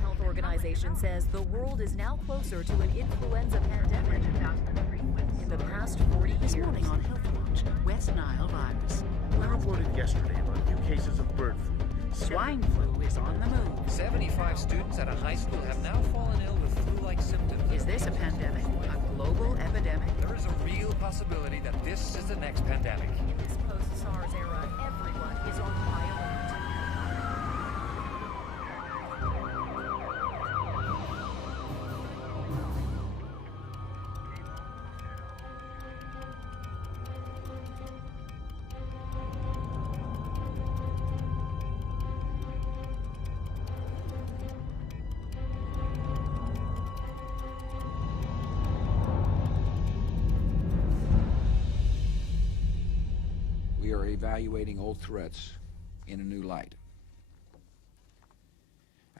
Health Organization says the world is now closer to an influenza pandemic in the past 40 years. This morning on Health Watch, West Nile virus. We reported yesterday about new cases of bird flu. Swine flu is on the move. 75 students at a high school have now fallen ill with flu-like symptoms. Is this a pandemic? A global epidemic? There is a real possibility that this is the next pandemic. In this post-SARS era, everyone is on high alert. We are evaluating old threats in a new light.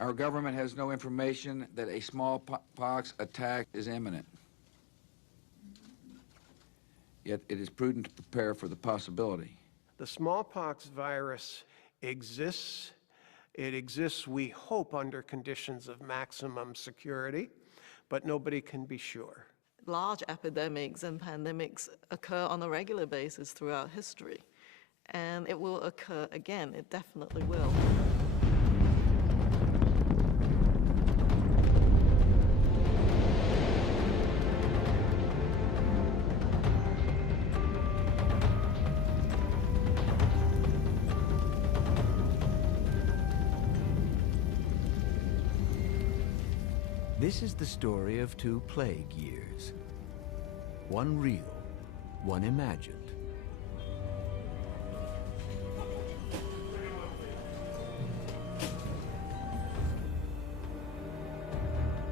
Our government has no information that a smallpox attack is imminent. Yet it is prudent to prepare for the possibility. The smallpox virus exists. It exists, we hope, under conditions of maximum security, but nobody can be sure. Large epidemics and pandemics occur on a regular basis throughout history. And it will occur again, it definitely will. This is the story of two plague years. One real, one imagined.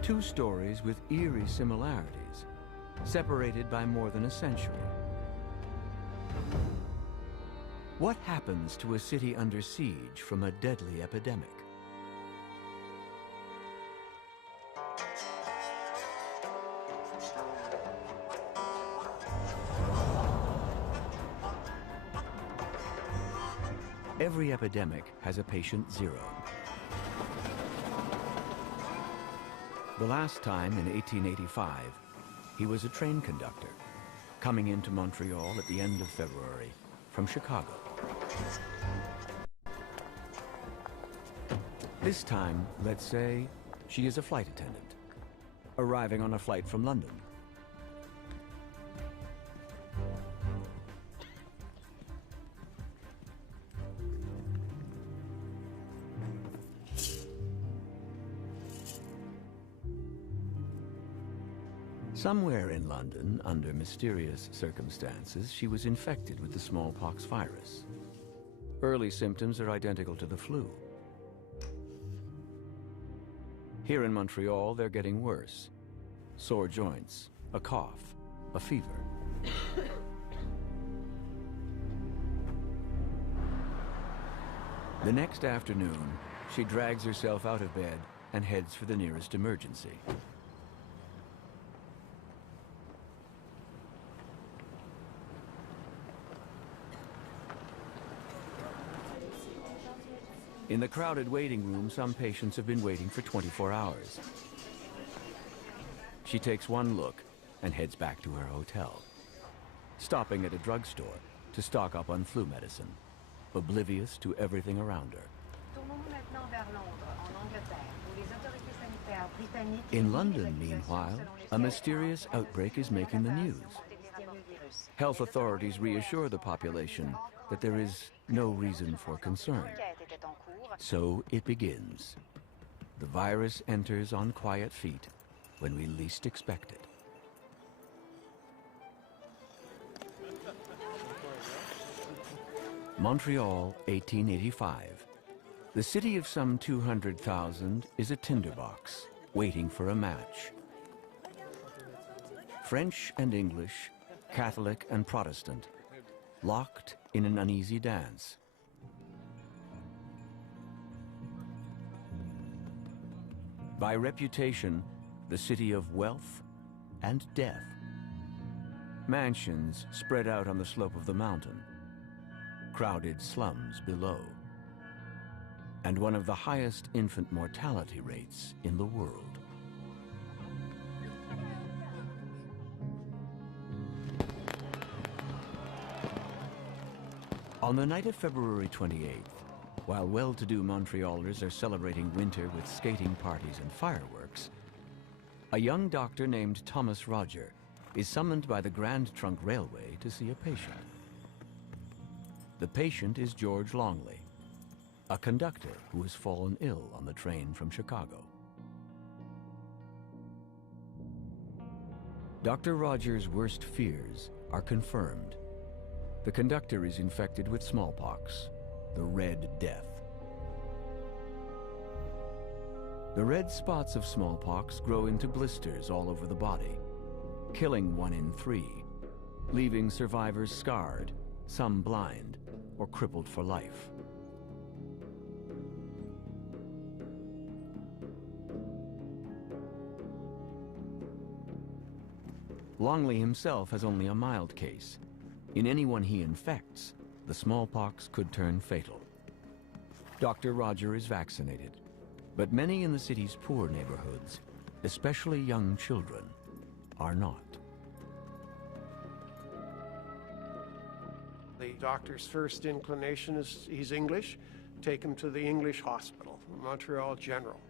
Two stories with eerie similarities, separated by more than a century. What happens to a city under siege from a deadly epidemic? Every epidemic has a patient zero. The last time, in 1885, he was a train conductor, coming into Montreal at the end of February from Chicago. This time, let's say, she is a flight attendant, arriving on a flight from London. Somewhere in London, under mysterious circumstances, she was infected with the smallpox virus. Early symptoms are identical to the flu. Here in Montreal, they're getting worse. Sore joints, a cough, a fever. The next afternoon, she drags herself out of bed and heads for the nearest emergency. In the crowded waiting room, some patients have been waiting for 24 hours. She takes one look and heads back to her hotel, stopping at a drugstore to stock up on flu medicine, oblivious to everything around her. In London, meanwhile, a mysterious outbreak is making the news. Health authorities reassure the population that there is no reason for concern. So it begins. The virus enters on quiet feet when we least expect it. Montreal, 1885. The city of some 200,000 is a tinderbox, waiting for a match. French and English, Catholic and Protestant, locked in an uneasy dance. By reputation, the city of wealth and death. Mansions spread out on the slope of the mountain, crowded slums below. and one of the highest infant mortality rates in the world. On the night of February 28th, while well-to-do Montrealers are celebrating winter with skating parties and fireworks, a young doctor named Thomas Roger is summoned by the Grand Trunk Railway to see a patient. The patient is George Longley, a conductor who has fallen ill on the train from Chicago. Dr. Rogers' worst fears are confirmed. The conductor is infected with smallpox, the Red Death. The red spots of smallpox grow into blisters all over the body, killing 1 in 3, leaving survivors scarred, some blind, or crippled for life. Longley himself has only a mild case. In anyone he infects, the smallpox could turn fatal. Dr. Roger is vaccinated, but many in the city's poor neighborhoods, especially young children, are not. The doctor's first inclination is he's English. Take him to the English hospital, Montreal General.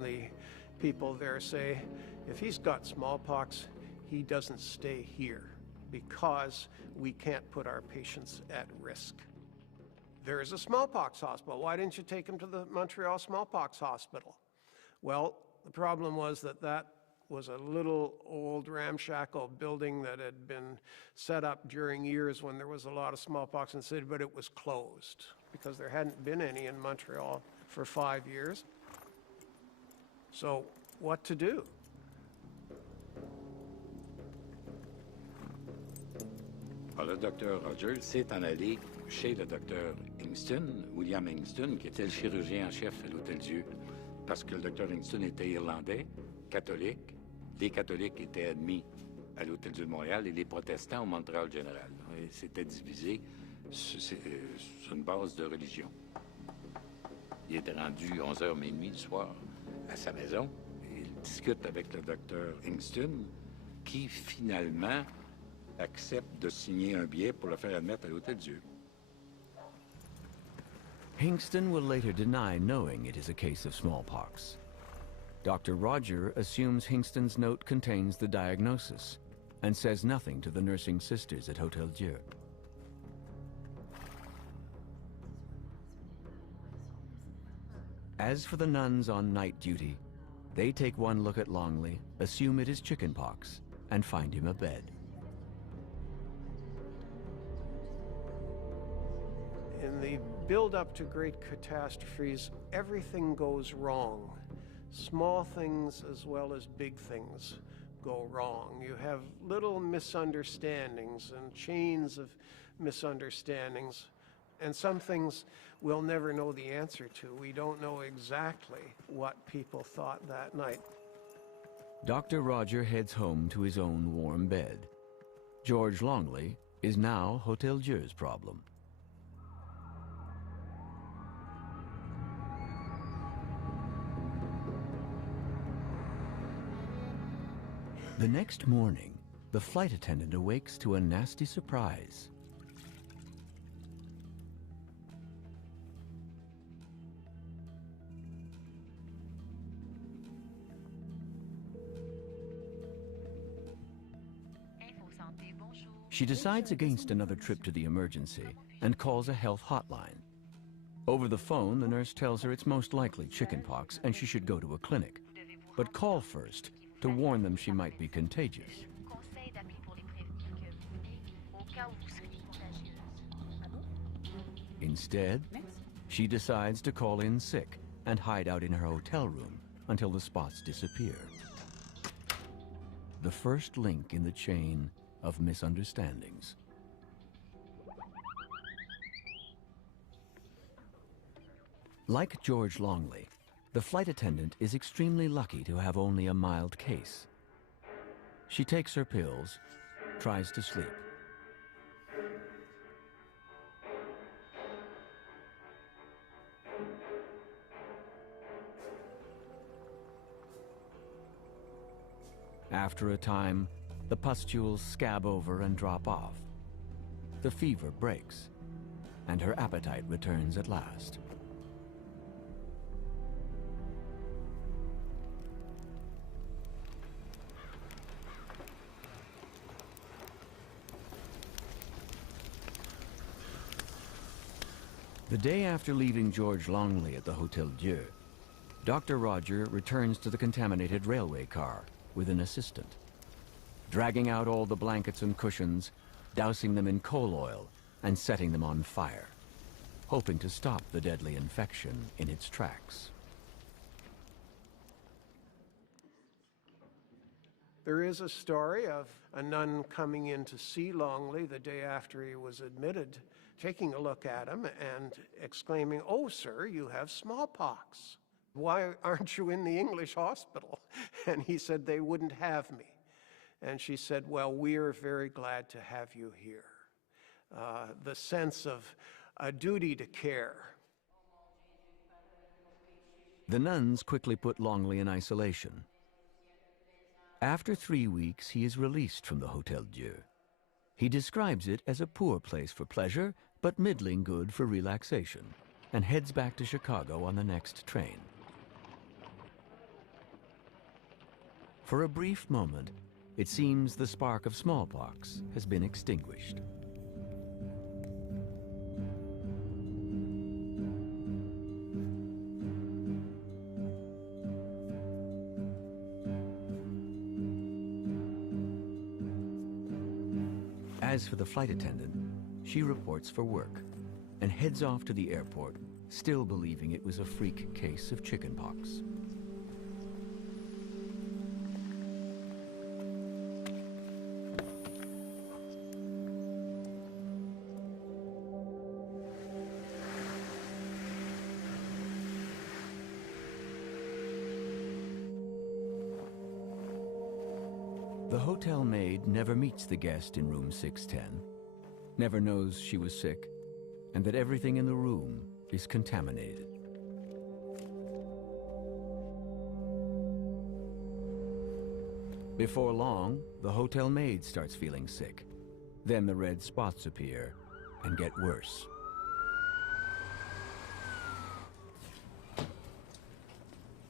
The people there say, if he's got smallpox, he doesn't stay here because we can't put our patients at risk. There is a smallpox hospital. Why didn't you take him to the Montreal Smallpox Hospital? Well, the problem was that that was a little old ramshackle building that had been set up during years when there was a lot of smallpox in the city, but it was closed because there hadn't been any in Montreal for 5 years. So what to do? Alors, le docteur Rogers s'est en allé chez le docteur Hingston, William Hingston, qui était le chirurgien en chef à l'Hôtel-Dieu, parce que le docteur Hingston était irlandais, catholique. Les catholiques étaient admis à l'Hôtel-Dieu de Montréal et les protestants au Montréal général. C'était divisé sur une base de religion. Il était rendu 11h minuit le soir à sa maison et il discute avec le docteur Hingston, qui finalement accepte de signer un billet pour le faire admettre à l'Hôtel-Dieu. Hingston will later deny knowing it is a case of smallpox. Dr. Roger assumes Hingston's note contains the diagnosis and says nothing to the nursing sisters at Hôtel-Dieu. As for the nuns on night duty, they take one look at Longley, assume it is chickenpox, and find him a bed. In the build-up to great catastrophes, everything goes wrong. Small things as well as big things go wrong. You have little misunderstandings and chains of misunderstandings, and some things we'll never know the answer to. We don't know exactly what people thought that night. Dr. Roger heads home to his own warm bed. George Longley is now Hôtel-Dieu's problem. The next morning, the flight attendant awakes to a nasty surprise. She decides against another trip to the emergency and calls a health hotline. Over the phone, the nurse tells her it's most likely chickenpox and she should go to a clinic. But call first to warn them she might be contagious. Instead, she decides to call in sick and hide out in her hotel room until the spots disappear. The first link in the chain of misunderstandings. Like George Longley, the flight attendant is extremely lucky to have only a mild case. She takes her pills, tries to sleep. After a time, the pustules scab over and drop off. The fever breaks, and her appetite returns at last. The day after leaving George Longley at the Hotel Dieu, Dr. Roger returns to the contaminated railway car with an assistant, dragging out all the blankets and cushions, dousing them in coal oil, and setting them on fire, hoping to stop the deadly infection in its tracks. There is a story of a nun coming in to see Longley the day after he was admitted, taking a look at him and exclaiming, "Oh, sir, you have smallpox. Why aren't you in the English hospital?" And he said, "They wouldn't have me." And she said, "Well, we're very glad to have you here." The sense of a duty to care. The nuns quickly put Longley in isolation. After 3 weeks, he is released from the Hotel Dieu. He describes it as a poor place for pleasure, but middling good for relaxation, and heads back to Chicago on the next train. For a brief moment, it seems the spark of smallpox has been extinguished. As for the flight attendant, she reports for work and heads off to the airport, still believing it was a freak case of chickenpox. The hotel maid never meets the guest in room 610, never knows she was sick, and that everything in the room is contaminated. Before long, the hotel maid starts feeling sick. Then the red spots appear and get worse.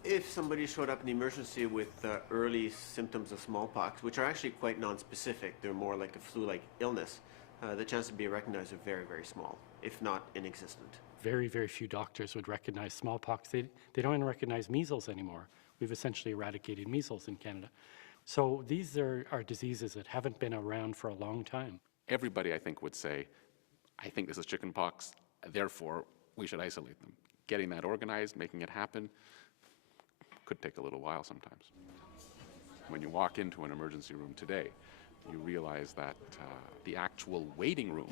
If somebody showed up in the emergency with early symptoms of smallpox, which are actually quite non-specific, they're more like a flu-like illness, the chance to be recognized are very, very small, if not inexistent. Very, very few doctors would recognize smallpox. They don't even recognize measles anymore. We've essentially eradicated measles in Canada. So these are diseases that haven't been around for a long time. Everybody, I think, would say, I think this is chickenpox, therefore we should isolate them. Getting that organized, making it happen, could take a little while sometimes. When you walk into an emergency room today, you realize that the actual waiting room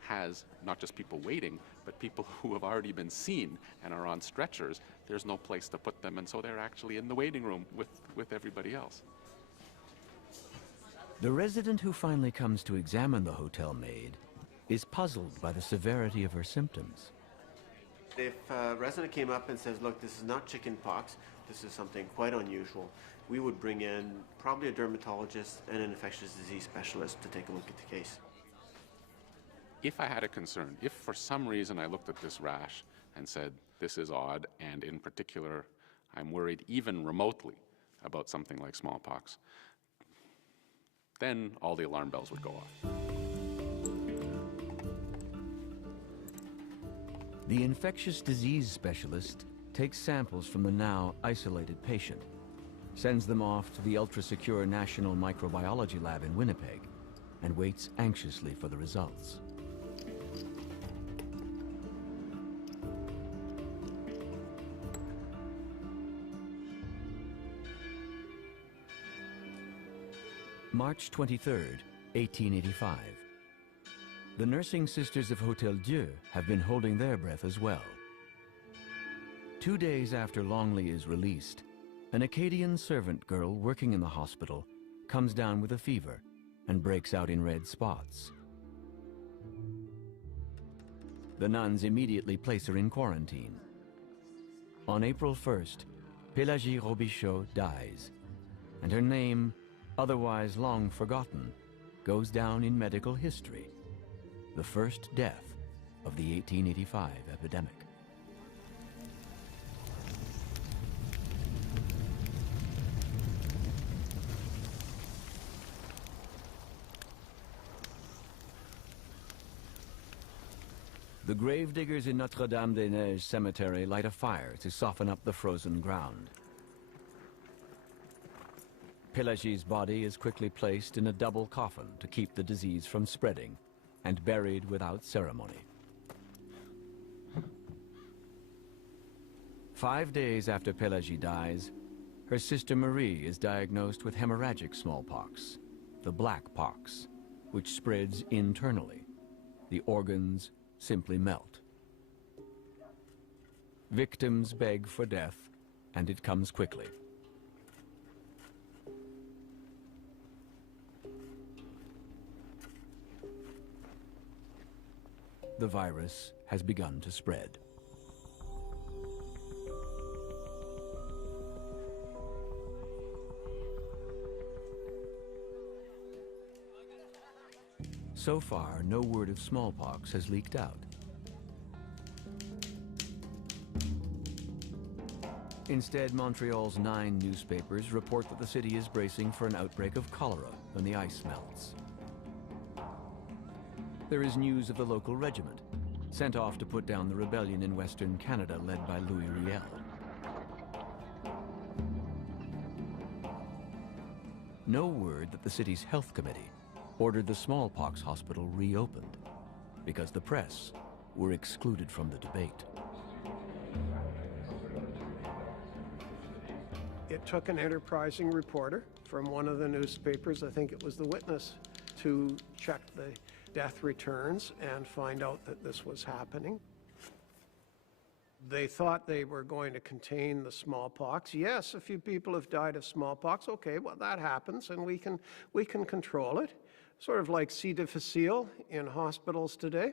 has not just people waiting, but people who have already been seen and are on stretchers. There's no place to put them, and so they're actually in the waiting room with everybody else. The resident who finally comes to examine the hotel maid is puzzled by the severity of her symptoms. If a resident came up and says, look, this is not chickenpox, this is something quite unusual, we would bring in probably a dermatologist and an infectious disease specialist to take a look at the case. If I had a concern, if for some reason I looked at this rash and said, this is odd, and in particular, I'm worried even remotely about something like smallpox, then all the alarm bells would go off. The infectious disease specialist takes samples from the now isolated patient, sends them off to the ultra-secure National Microbiology Lab in Winnipeg, and waits anxiously for the results. March 23rd, 1885. The nursing sisters of Hotel Dieu have been holding their breath as well. 2 days after Longley is released, an Acadian servant girl working in the hospital comes down with a fever and breaks out in red spots. The nuns immediately place her in quarantine. On April 1st, Pélagie Robichaud dies, and her name otherwise long forgotten, goes down in medical history, the first death of the 1885 epidemic. The gravediggers in Notre-Dame-des-Neiges cemetery light a fire to soften up the frozen ground. Pelagie's body is quickly placed in a double coffin to keep the disease from spreading and buried without ceremony. 5 days after Pelagie dies, her sister Marie is diagnosed with hemorrhagic smallpox, the black pox, which spreads internally. The organs simply melt. Victims beg for death, and it comes quickly. The virus has begun to spread. So far, no word of smallpox has leaked out. Instead, Montreal's 9 newspapers report that the city is bracing for an outbreak of cholera when the ice melts. There is news of the local regiment, sent off to put down the rebellion in Western Canada led by Louis Riel. No word that the city's health committee ordered the smallpox hospital reopened because the press were excluded from the debate. It took an enterprising reporter from one of the newspapers, I think it was The Witness, to check the death returns and find out that this was happening. They thought they were going to contain the smallpox. Yes, a few people have died of smallpox. Okay, well, that happens, and we can control it. Sort of like C. difficile in hospitals today.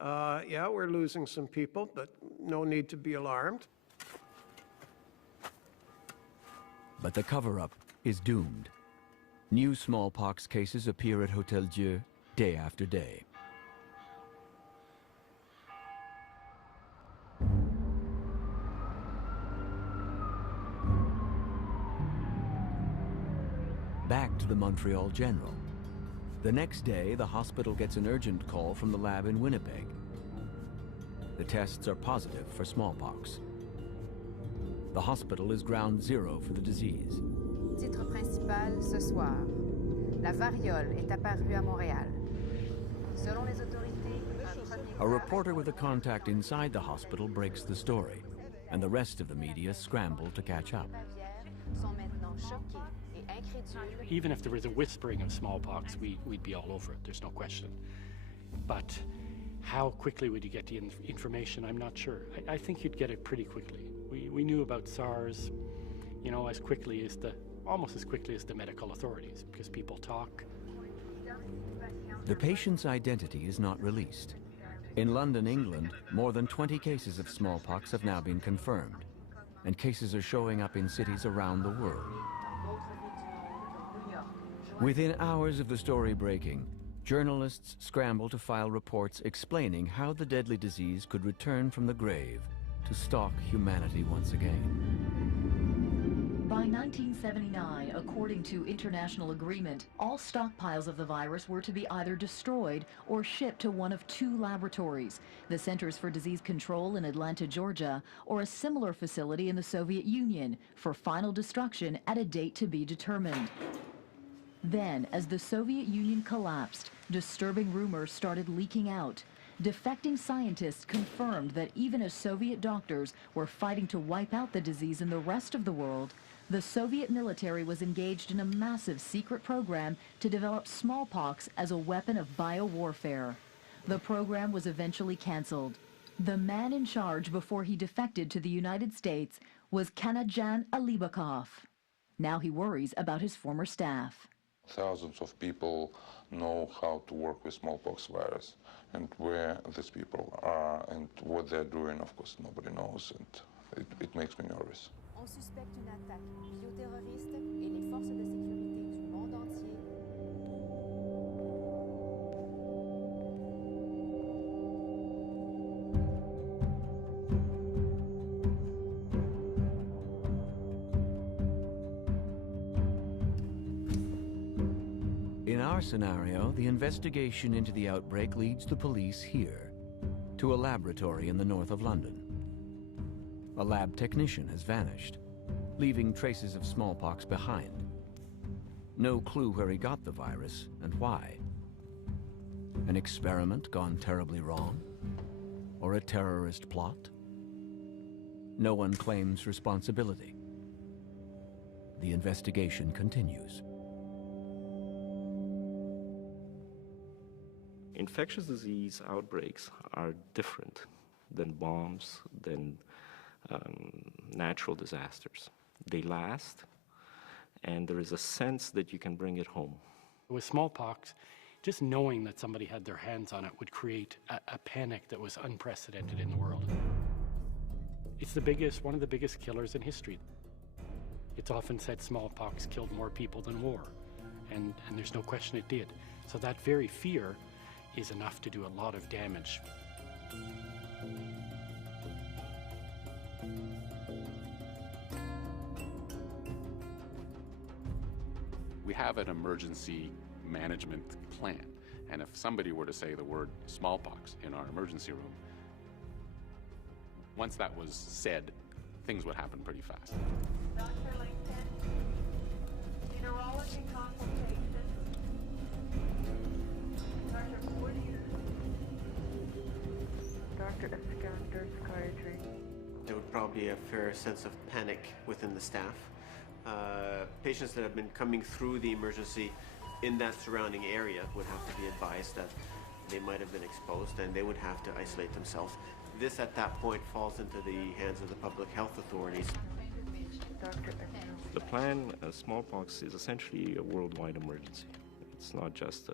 Yeah, we're losing some people, but no need to be alarmed. But the cover-up is doomed. New smallpox cases appear at Hotel Dieu day after day. Back to the Montreal General. The next day, the hospital gets an urgent call from the lab in Winnipeg. The tests are positive for smallpox. The hospital is ground zero for the disease. Titre principal ce soir. La variole est apparue à Montréal. Selon les autorités, A reporter with a contact inside the hospital breaks the story, and the rest of the media scramble to catch up. Even if there was a whispering of smallpox, we'd be all over it, there's no question. But how quickly would you get the information? I'm not sure. I think you'd get it pretty quickly. We knew about SARS, you know, almost as quickly as the medical authorities, because people talk. The patient's identity is not released. In London, England, more than 20 cases of smallpox have now been confirmed, and cases are showing up in cities around the world. Within hours of the story breaking, journalists scramble to file reports explaining how the deadly disease could return from the grave to stalk humanity once again. By 1979, according to international agreement, all stockpiles of the virus were to be either destroyed or shipped to one of 2 laboratories, the Centers for Disease Control in Atlanta, Georgia, or a similar facility in the Soviet Union for final destruction at a date to be determined. Then, as the Soviet Union collapsed, disturbing rumors started leaking out. Defecting scientists confirmed that even as Soviet doctors were fighting to wipe out the disease in the rest of the world, the Soviet military was engaged in a massive secret program to develop smallpox as a weapon of biowarfare. The program was eventually canceled. The man in charge before he defected to the United States was Kanajan Alibakov. Now he worries about his former staff. Thousands of people know how to work with smallpox virus, and where these people are and what they're doing, of course, nobody knows, and it makes me nervous. On suspecte une attaque bioterroriste et les forces de sécurité du monde our scenario, the investigation into the outbreak leads the police here, to a laboratory in the north of London. A lab technician has vanished, leaving traces of smallpox behind. No clue where he got the virus and why. An experiment gone terribly wrong? Or a terrorist plot? No one claims responsibility. The investigation continues. Infectious disease outbreaks are different than bombs, than natural disasters. They last, and there is a sense that you can bring it home. With smallpox, just knowing that somebody had their hands on it would create a panic that was unprecedented in the world. It's one of the biggest killers in history. It's often said smallpox killed more people than war, and there's no question it did. So that very fear is enough to do a lot of damage. We have an emergency management plan, and if somebody were to say the word smallpox in our emergency room, once that was said, things would happen pretty fast. Dr. Lincoln, meteorology consultation. Dr. Fortier. Dr. Iskander, psychiatry. There would probably be a fair sense of panic within the staff. Patients that have been coming through the emergency in that surrounding area would have to be advised that they might have been exposed and they would have to isolate themselves. This, at that point, falls into the hands of the public health authorities. The plan, smallpox, is essentially a worldwide emergency. It's not just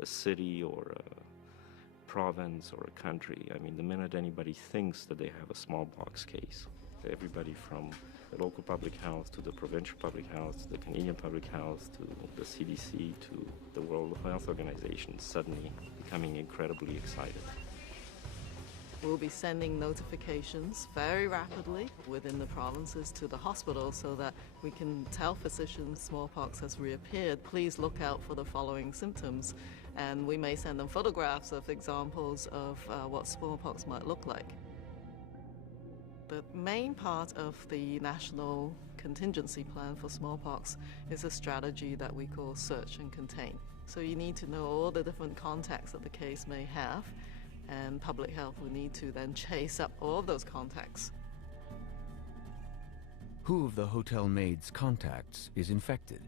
a city or a province or a country. I mean, the minute anybody thinks that they have a smallpox case, everybody from the local public health to the provincial public health, to the Canadian public health, to the CDC, to the World Health Organization, suddenly becoming incredibly excited. We'll be sending notifications very rapidly within the provinces to the hospital so that we can tell physicians smallpox has reappeared. Please look out for the following symptoms. And we may send them photographs of examples of what smallpox might look like. The main part of the national contingency plan for smallpox is a strategy that we call search and contain. So you need to know all the different contacts that the case may have, and public health will need to then chase up all of those contacts. Who of the hotel maid's contacts is infected?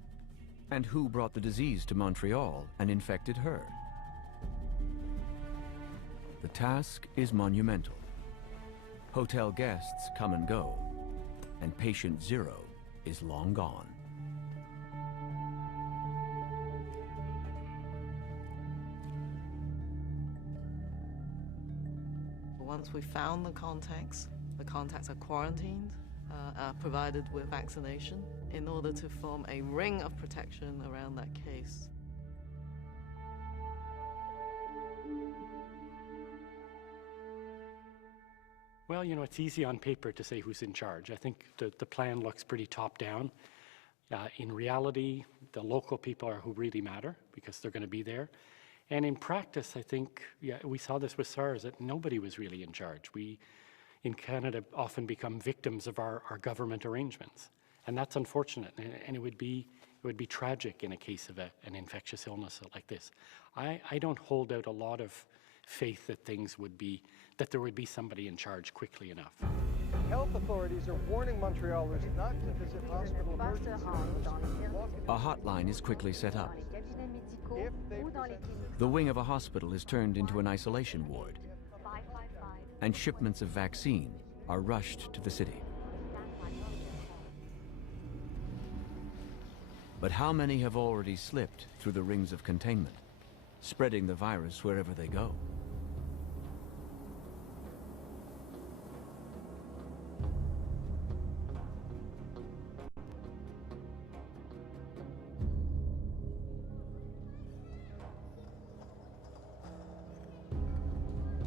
And who brought the disease to Montreal and infected her? The task is monumental. Hotel guests come and go, and patient zero is long gone. Once we've found the contacts are quarantined, are provided with vaccination in order to form a ring of protection around that case. Well, it's easy on paper to say who's in charge. I think the plan looks pretty top-down. In reality, the local people are who really matter because they're going to be there. And in practice, I think, we saw this with SARS, that nobody was really in charge. We, in Canada, often become victims of our government arrangements. And that's unfortunate, and it would be tragic in a case of an infectious illness like this. I don't hold out a lot of faith that there would be somebody in charge quickly enough. Health authorities are warning Montrealers not to visit hospital emergency rooms. A hotline is quickly set up. The wing of a hospital is turned into an isolation ward, and shipments of vaccine are rushed to the city. But how many have already slipped through the rings of containment, spreading the virus wherever they go?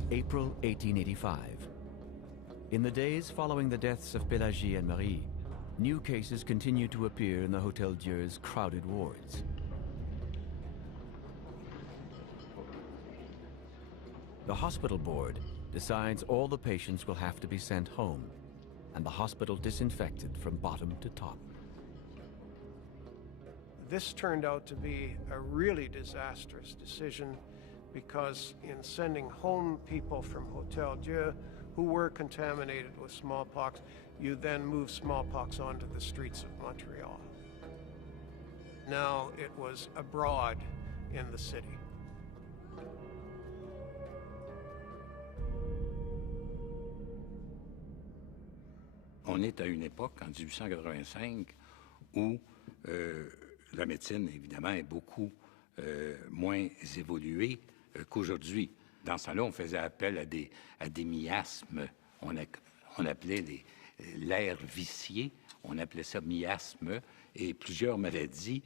April 1885. In the days following the deaths of Pélagie and Marie, new cases continue to appear in the Hôtel Dieu's crowded wards. The hospital board decides all the patients will have to be sent home and the hospital disinfected from bottom to top. This turned out to be a really disastrous decision because in sending home people from Hotel Dieu who were contaminated with smallpox, you then move smallpox onto the streets of Montreal. Now it was abroad in the city. On est à une époque, en 1885, où la médecine, évidemment, est beaucoup moins évoluée qu'aujourd'hui. Dans ce temps-là, on faisait appel à des miasmes. On appelait l'air vicié, on appelait ça miasme, et plusieurs maladies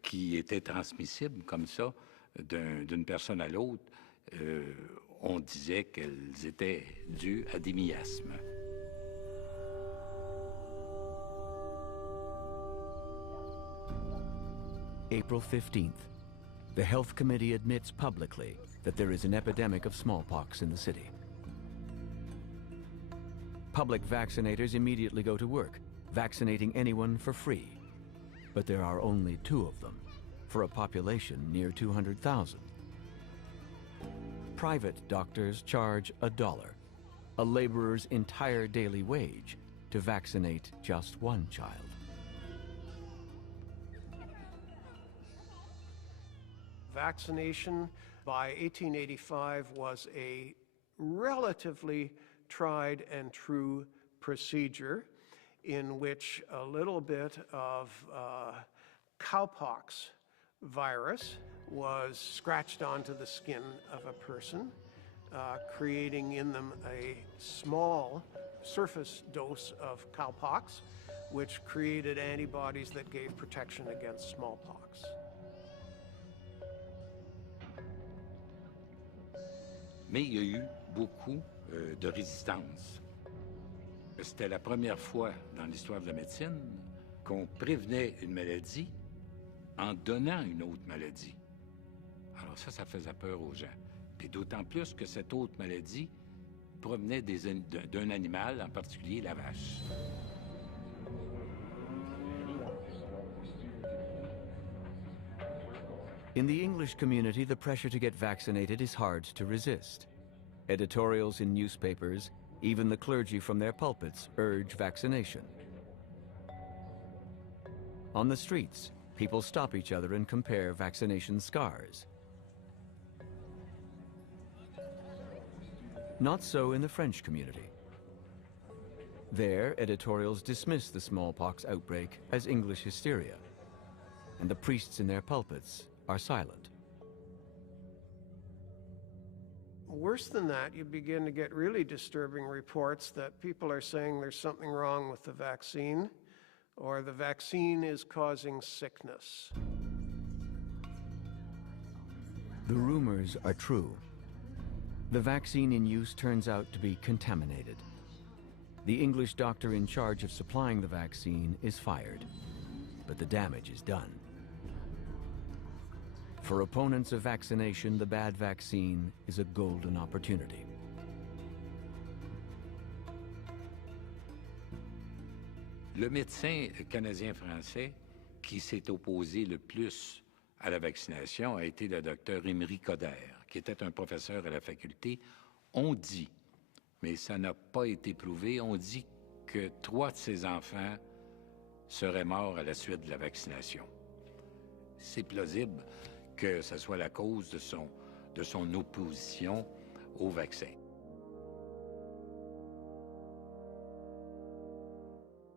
qui étaient transmissibles comme ça d'une personne à l'autre, on disait qu'elles étaient dues à des miasmes. April 15th. The Health Committee admits publicly that there is an epidemic of smallpox in the city. Public vaccinators immediately go to work, vaccinating anyone for free. But there are only 2 of them, for a population near 200,000. Private doctors charge $1, a laborer's entire daily wage, to vaccinate just 1 child. Vaccination by 1885 was a relatively tried and true procedure in which a little bit of cowpox virus was scratched onto the skin of a person, creating in them a small surface dose of cowpox, which created antibodies that gave protection against smallpox. Mais il y a eu beaucoup de résistance. C'était la première fois dans l'histoire de la médecine qu'on prévenait une maladie en donnant une autre maladie. Alors ça faisait peur aux gens. Puis d'autant plus que cette autre maladie provenait d'un animal, en particulier la vache. In the English community, the pressure to get vaccinated is hard to resist. Editorials in newspapers, even the clergy from their pulpits, urge vaccination. On the streets, people stop each other and compare vaccination scars. Not so in the French community. There, editorials dismiss the smallpox outbreak as English hysteria, and the priests in their pulpits are silent. Worse than that, you begin to get really disturbing reports that people are saying there's something wrong with the vaccine, or the vaccine is causing sickness. The rumors are true. The vaccine in use turns out to be contaminated. The English doctor in charge of supplying the vaccine is fired, but the damage is done. For opponents of vaccination, the bad vaccine is a golden opportunity. Le médecin canadien-français qui s'est opposé le plus à la vaccination a été le docteur Émery Coderre, qui était un professeur à la faculté. On dit, mais ça n'a pas été prouvé, on dit que 3 de ses enfants seraient morts à la suite de la vaccination. C'est plausible que ce soit la cause de son opposition au vaccin.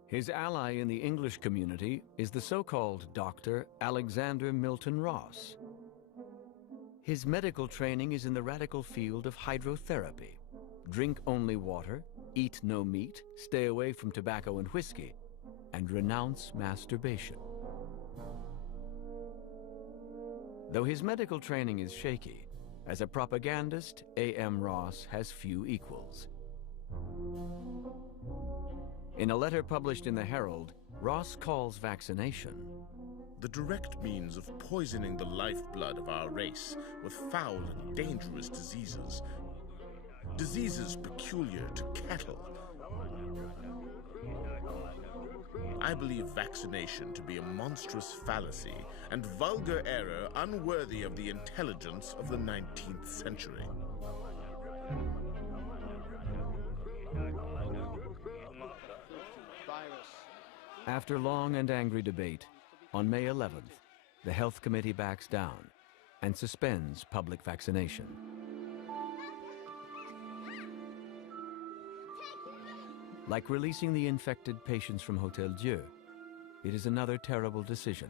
His ally in the English community is the so-called Dr. Alexander Milton Ross. His medical training is in the radical field of hydrotherapy. Drink only water, eat no meat, stay away from tobacco and whiskey, and renounce masturbation. Though his medical training is shaky, as a propagandist, A.M. Ross has few equals. In a letter published in the Herald, Ross calls vaccination the direct means of poisoning the lifeblood of our race with foul and dangerous diseases. Diseases peculiar to cattle. I believe vaccination to be a monstrous fallacy and vulgar error unworthy of the intelligence of the 19th century. After long and angry debate, on May 11th, the Health Committee backs down and suspends public vaccination. Like releasing the infected patients from Hotel Dieu, it is another terrible decision,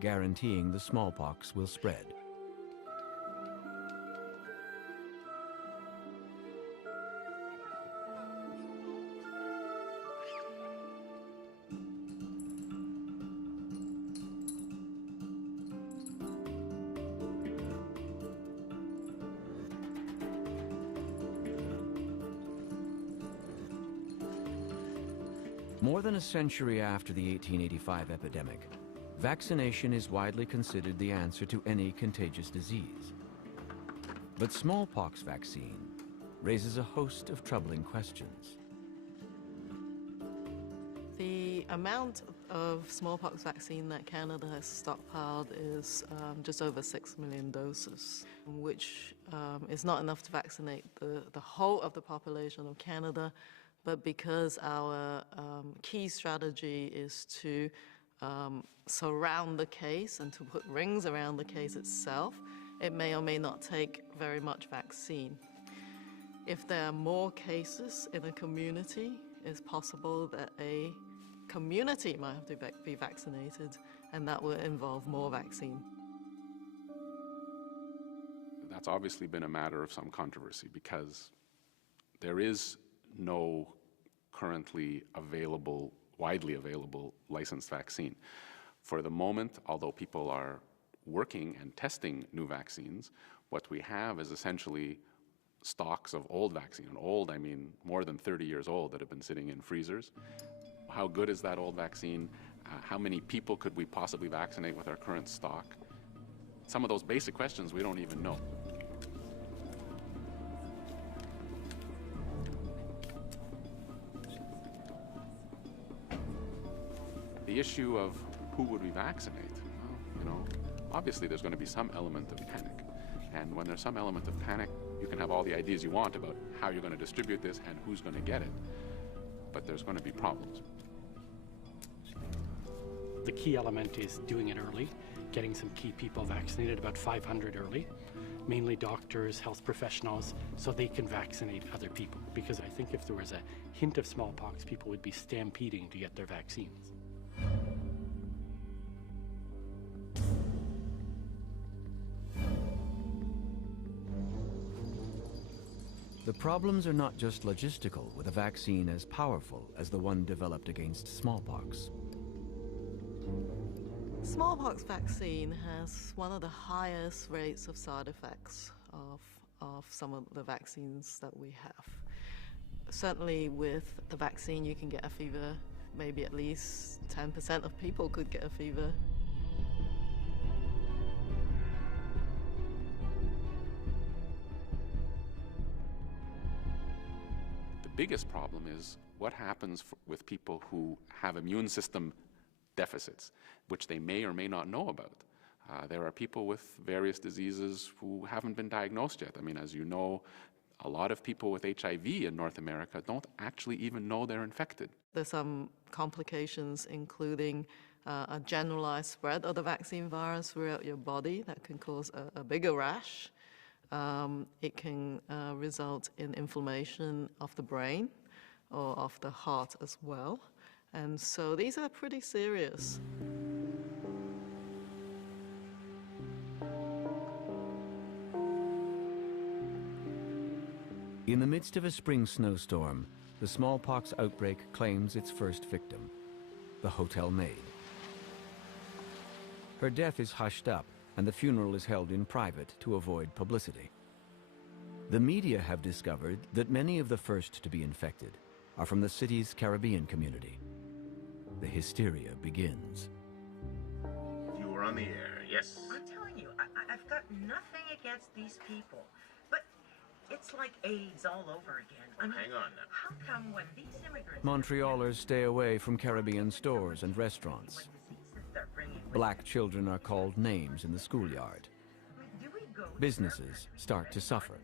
guaranteeing the smallpox will spread. More than a century after the 1885 epidemic, vaccination is widely considered the answer to any contagious disease. But smallpox vaccine raises a host of troubling questions. The amount of smallpox vaccine that Canada has stockpiled is just over 6 million doses, which is not enough to vaccinate the whole of the population of Canada. But because our key strategy is to surround the case and to put rings around the case itself, it may or may not take very much vaccine. If there are more cases in a community, it's possible that a community might have to be vaccinated, and that will involve more vaccine. That's obviously been a matter of some controversy because there is no currently available, widely available licensed vaccine. For the moment, although people are working and testing new vaccines, what we have is essentially stocks of old vaccine. And old, I mean more than 30 years old that have been sitting in freezers. How good is that old vaccine? How many people could we possibly vaccinate with our current stock? Some of those basic questions we don't even know. The issue of who would we vaccinate? Well, obviously there's going to be some element of panic. And when there's some element of panic, you can have all the ideas you want about how you're going to distribute this and who's going to get it. But there's going to be problems. The key element is doing it early, getting some key people vaccinated, about 500 early, mainly doctors, health professionals, so they can vaccinate other people. Because I think if there was a hint of smallpox, people would be stampeding to get their vaccines. The problems are not just logistical with a vaccine as powerful as the one developed against smallpox. Smallpox vaccine has one of the highest rates of side effects of some of the vaccines that we have. Certainly with the vaccine you can get a fever, maybe at least 10% of people could get a fever. The biggest problem is what happens with people who have immune system deficits, which they may or may not know about. There are people with various diseases who haven't been diagnosed yet. I mean, as you know, a lot of people with HIV in North America don't actually even know they're infected. There's some complications, including a generalized spread of the vaccine virus throughout your body that can cause a bigger rash. It can result in inflammation of the brain or of the heart as well. And so these are pretty serious. In the midst of a spring snowstorm, the smallpox outbreak claims its first victim, the hotel maid. Her death is hushed up, and the funeral is held in private to avoid publicity. The media have discovered that many of the first to be infected are from the city's Caribbean community. The hysteria begins. were on the air, yes. I'm telling you, I've got nothing against these people, but it's like AIDS all over again. I mean, hang on now. How come when these immigrants... Montrealers stay away from Caribbean stores and restaurants. Black children are called names in the schoolyard. Businesses start to suffer.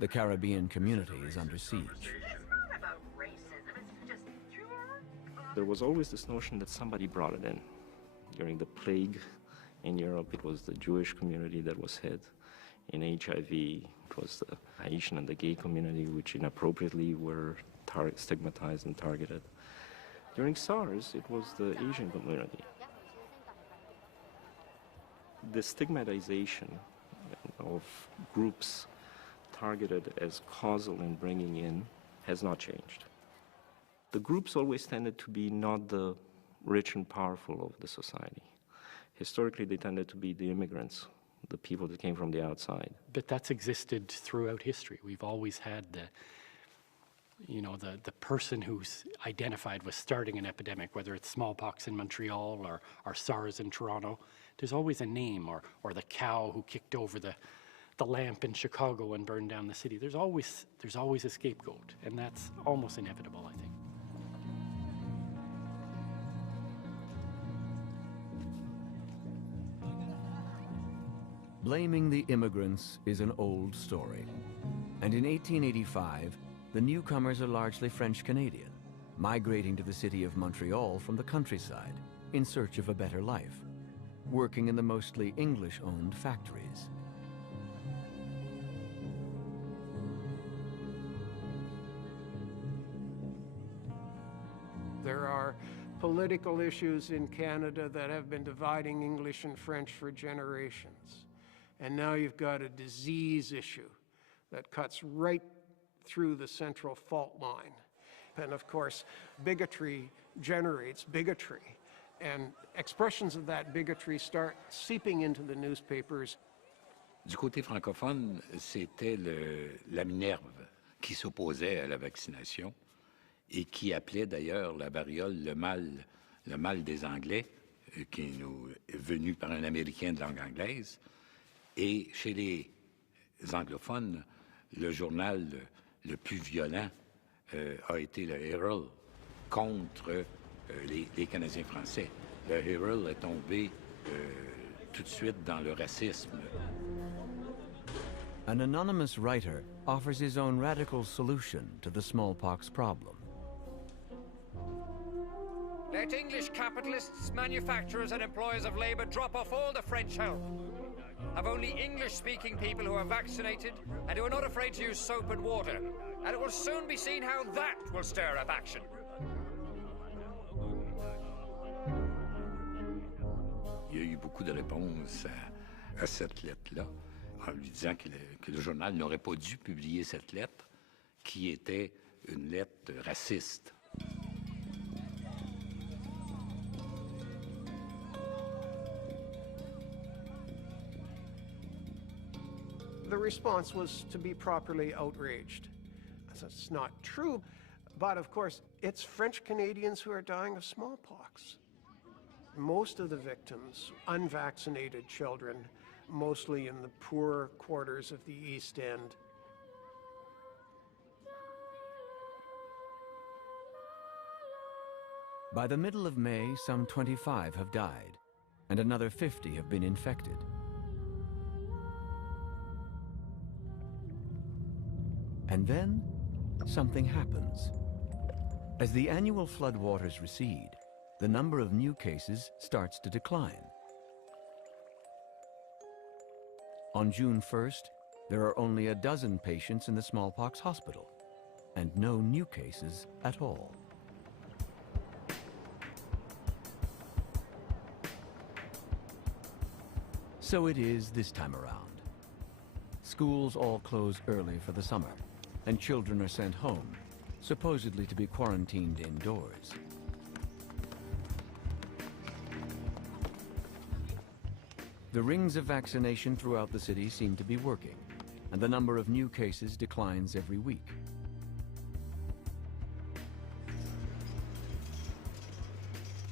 The Caribbean community is under siege. There was always this notion that somebody brought it in. During the plague in Europe, it was the Jewish community that was hit. In HIV, it was the Haitian and the gay community, which inappropriately were stigmatized and targeted. During SARS, it was the Asian community. The stigmatization of groups targeted as causal in bringing in has not changed. The groups always tended to be not the rich and powerful of the society. Historically, they tended to be the immigrants, the people that came from the outside. But that's existed throughout history. We've always had the person who's identified with starting an epidemic, whether it's smallpox in Montreal or SARS in Toronto. There's always a name, or the cow who kicked over the lamp in Chicago and burned down the city. There's always a scapegoat, and that's almost inevitable, I think. Blaming the immigrants is an old story. And in 1885, the newcomers are largely French-Canadian, migrating to the city of Montreal from the countryside in search of a better life, working in the mostly English-owned factories. There are political issues in Canada that have been dividing English and French for generations. And now you've got a disease issue that cuts right through the central fault line. And of course, bigotry generates bigotry. And expressions of that bigotry start seeping into the newspapers. Du côté francophone, c'était la Minerve qui s'opposait à la vaccination et qui appelait d'ailleurs la variole le mal des Anglais, qui est venu par un Américain de langue anglaise. Et chez les anglophones, le journal le plus violent a été le Herald contre les Canadiens français. Le Herald est tombé tout de suite dans le racisme. An anonymous writer offers his own radical solution to the smallpox problem. Let English capitalists, manufacturers and employers of labor drop off all the French help. Have only English-speaking people who are vaccinated and who are not afraid to use soap and water. And it will soon be seen how that will stir up action. Il y a eu beaucoup de réponses à cette lettre-là, en lui disant que le journal n'aurait pas dû publier cette lettre, qui était une lettre raciste. The response was to be properly outraged. That's not true, but of course, it's French Canadians who are dying of smallpox. Most of the victims, unvaccinated children, mostly in the poor quarters of the East End. By the middle of May, some 25 have died, and another 50 have been infected. And then, something happens. As the annual floodwaters recede, the number of new cases starts to decline. On June 1st, there are only a dozen patients in the smallpox hospital, and no new cases at all. So it is this time around. Schools all close early for the summer, and children are sent home, supposedly to be quarantined indoors. The rings of vaccination throughout the city seem to be working, and the number of new cases declines every week.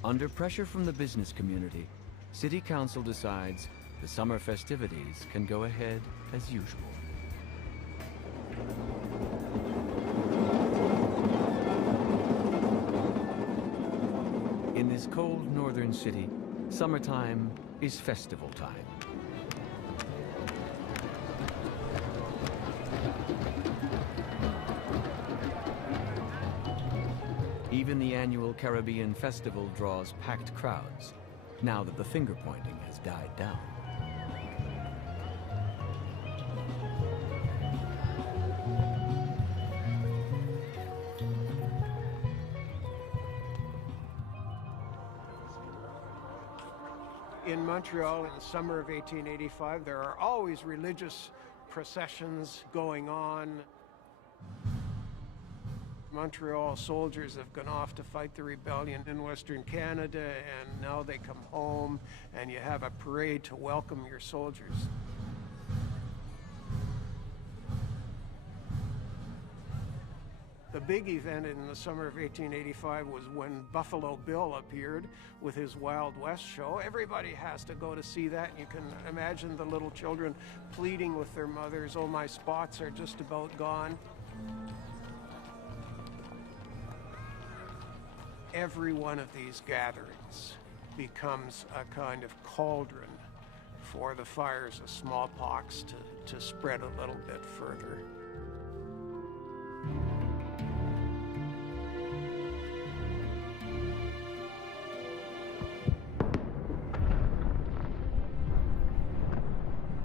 Under pressure from the business community, City Council decides the summer festivities can go ahead as usual. In this cold northern city, summertime is festival time. Even the annual Caribbean Festival draws packed crowds, now that the finger-pointing has died down. In Montreal in the summer of 1885, there are always religious processions going on. Montreal soldiers have gone off to fight the rebellion in Western Canada, and now they come home, and you have a parade to welcome your soldiers. The big event in the summer of 1885 was when Buffalo Bill appeared with his Wild West show. Everybody has to go to see that. You can imagine the little children pleading with their mothers, "Oh, my spots are just about gone." Every one of these gatherings becomes a kind of cauldron for the fires of smallpox to spread a little bit further.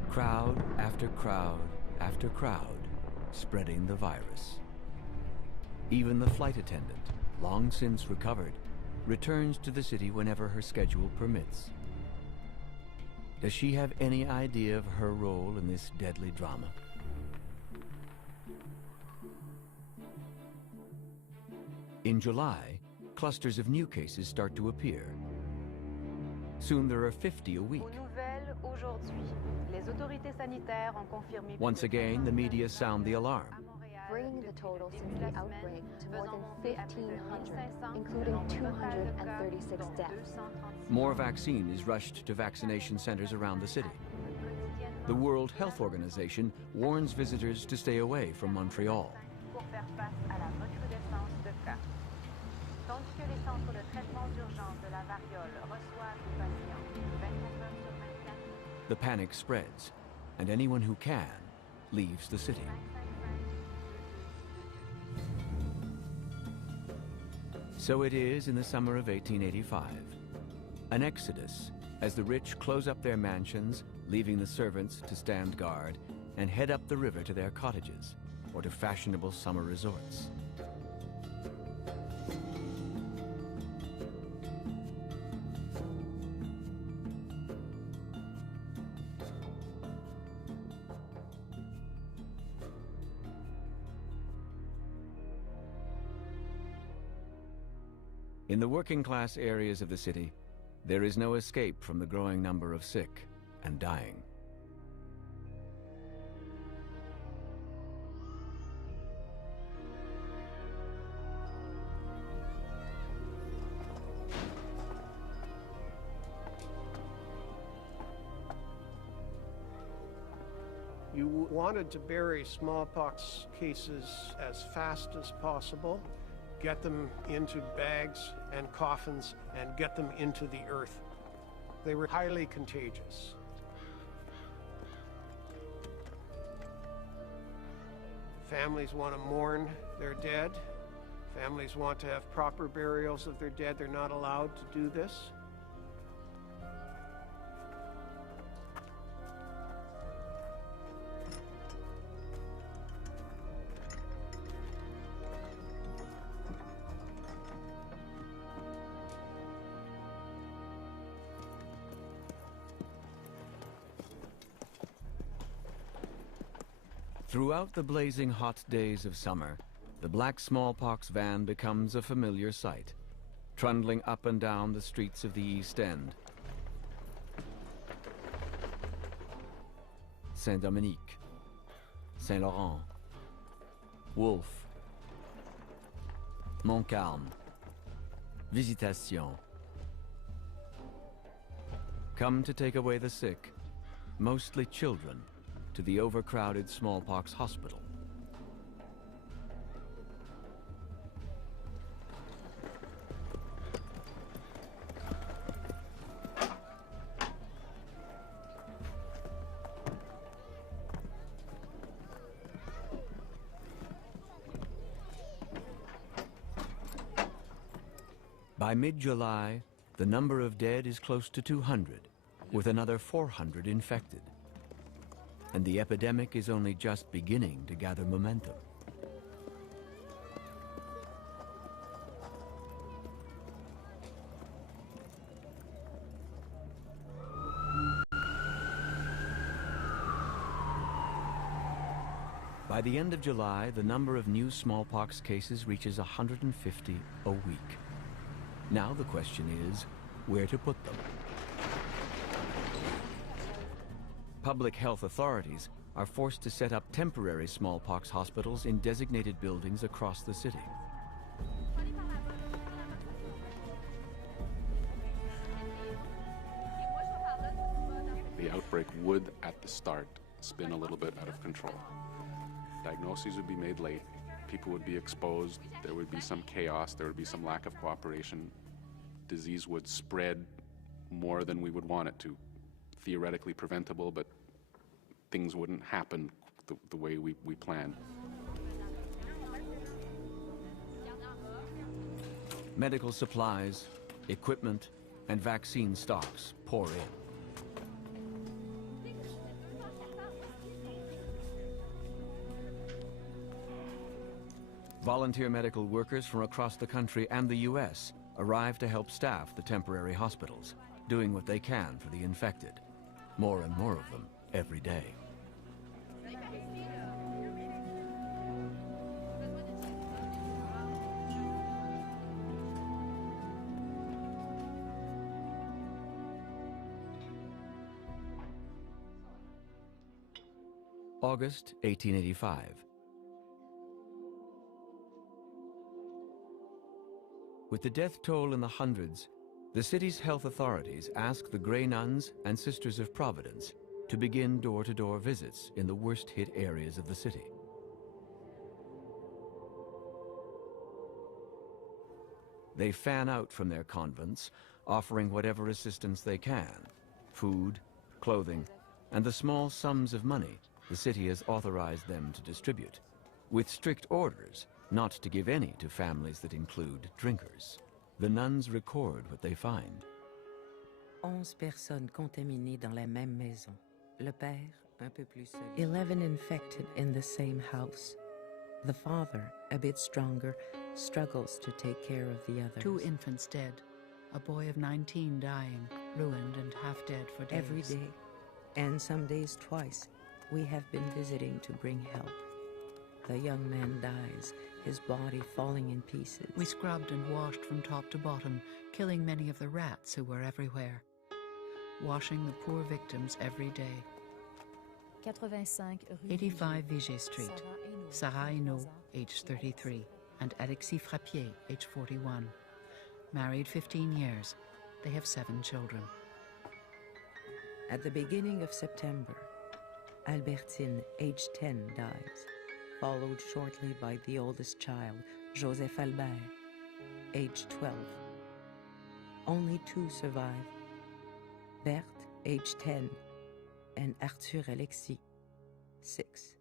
Crowd after crowd after crowd, spreading the virus. Even the flight attendant, long since recovered, returns to the city whenever her schedule permits. Does she have any idea of her role in this deadly drama? In July, clusters of new cases start to appear. Soon there are 50 a week. Once again, the media sound the alarm. Bringing the total since the outbreak to more than 1,500, including 236 deaths. More vaccine is rushed to vaccination centers around the city. The World Health Organization warns visitors to stay away from Montreal. The panic spreads, and anyone who can leaves the city. So it is in the summer of 1885. An exodus, as the rich close up their mansions, leaving the servants to stand guard, and head up the river to their cottages, or to fashionable summer resorts. In the working-class areas of the city, there is no escape from the growing number of sick and dying. You wanted to bury smallpox cases as fast as possible, get them into bags and coffins, and get them into the earth. They were highly contagious. Families want to mourn their dead. Families want to have proper burials of their dead. They're not allowed to do this. Throughout the blazing hot days of summer, the black smallpox van becomes a familiar sight, trundling up and down the streets of the East End. Saint-Dominique, Saint-Laurent, Wolfe, Montcalm, Visitation, come to take away the sick, mostly children, to the overcrowded smallpox hospital. By mid-July, the number of dead is close to 200, with another 400 infected. And the epidemic is only just beginning to gather momentum. By the end of July, the number of new smallpox cases reaches 150 a week. Now the question is, where to put them? Public health authorities are forced to set up temporary smallpox hospitals in designated buildings across the city. The outbreak would, at the start, spin a little bit out of control. Diagnoses would be made late, people would be exposed, there would be some chaos, there would be some lack of cooperation. Disease would spread more than we would want it to. Theoretically preventable, but things wouldn't happen the way we planned. Medical supplies, equipment, and vaccine stocks pour in. Volunteer medical workers from across the country and the U.S. arrive to help staff the temporary hospitals, doing what they can for the infected. More and more of them every day. August 1885. With the death toll in the hundreds, the city's health authorities ask the Grey Nuns and Sisters of Providence to begin door-to-door visits in the worst-hit areas of the city. They fan out from their convents, offering whatever assistance they can: food, clothing, and the small sums of money the city has authorized them to distribute, with strict orders not to give any to families that include drinkers. The nuns record what they find. 11 personnes contaminées dans la même maison. Le père, un peu plus solide. 11 infected in the same house. The father, a bit stronger, struggles to take care of the others. 2 infants dead. A boy of 19 dying, ruined and half dead for days. Every day, and some days twice, we have been visiting to bring help. The young man dies, his body falling in pieces. We scrubbed and washed from top to bottom, killing many of the rats who were everywhere. Washing the poor victims every day. 85 Viger Street. Sarah Hainaut, age 33, and Alexis Frappier, age 41. Married 15 years. They have 7 children. At the beginning of September, Albertine, age 10, dies, followed shortly by the oldest child, Joseph Albert, age 12. Only 2 survive, Berthe, age 10, and Arthur Alexis, 6.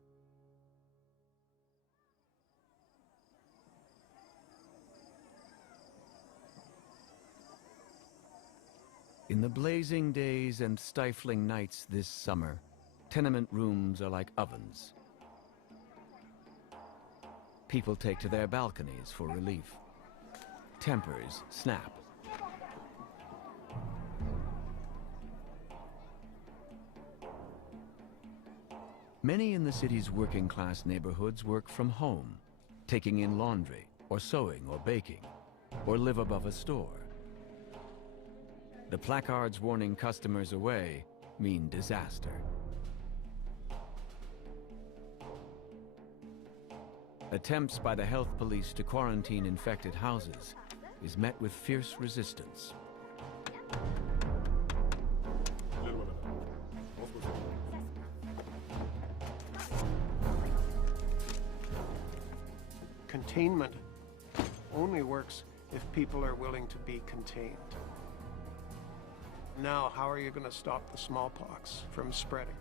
In the blazing days and stifling nights this summer, tenement rooms are like ovens. People take to their balconies for relief. Tempers snap. Many in the city's working-class neighborhoods work from home, taking in laundry, or sewing, or baking, or live above a store. The placards warning customers away mean disaster. Attempts by the health police to quarantine infected houses is met with fierce resistance. containment only works if people are willing to be contained. Now, how are you going to stop the smallpox from spreading?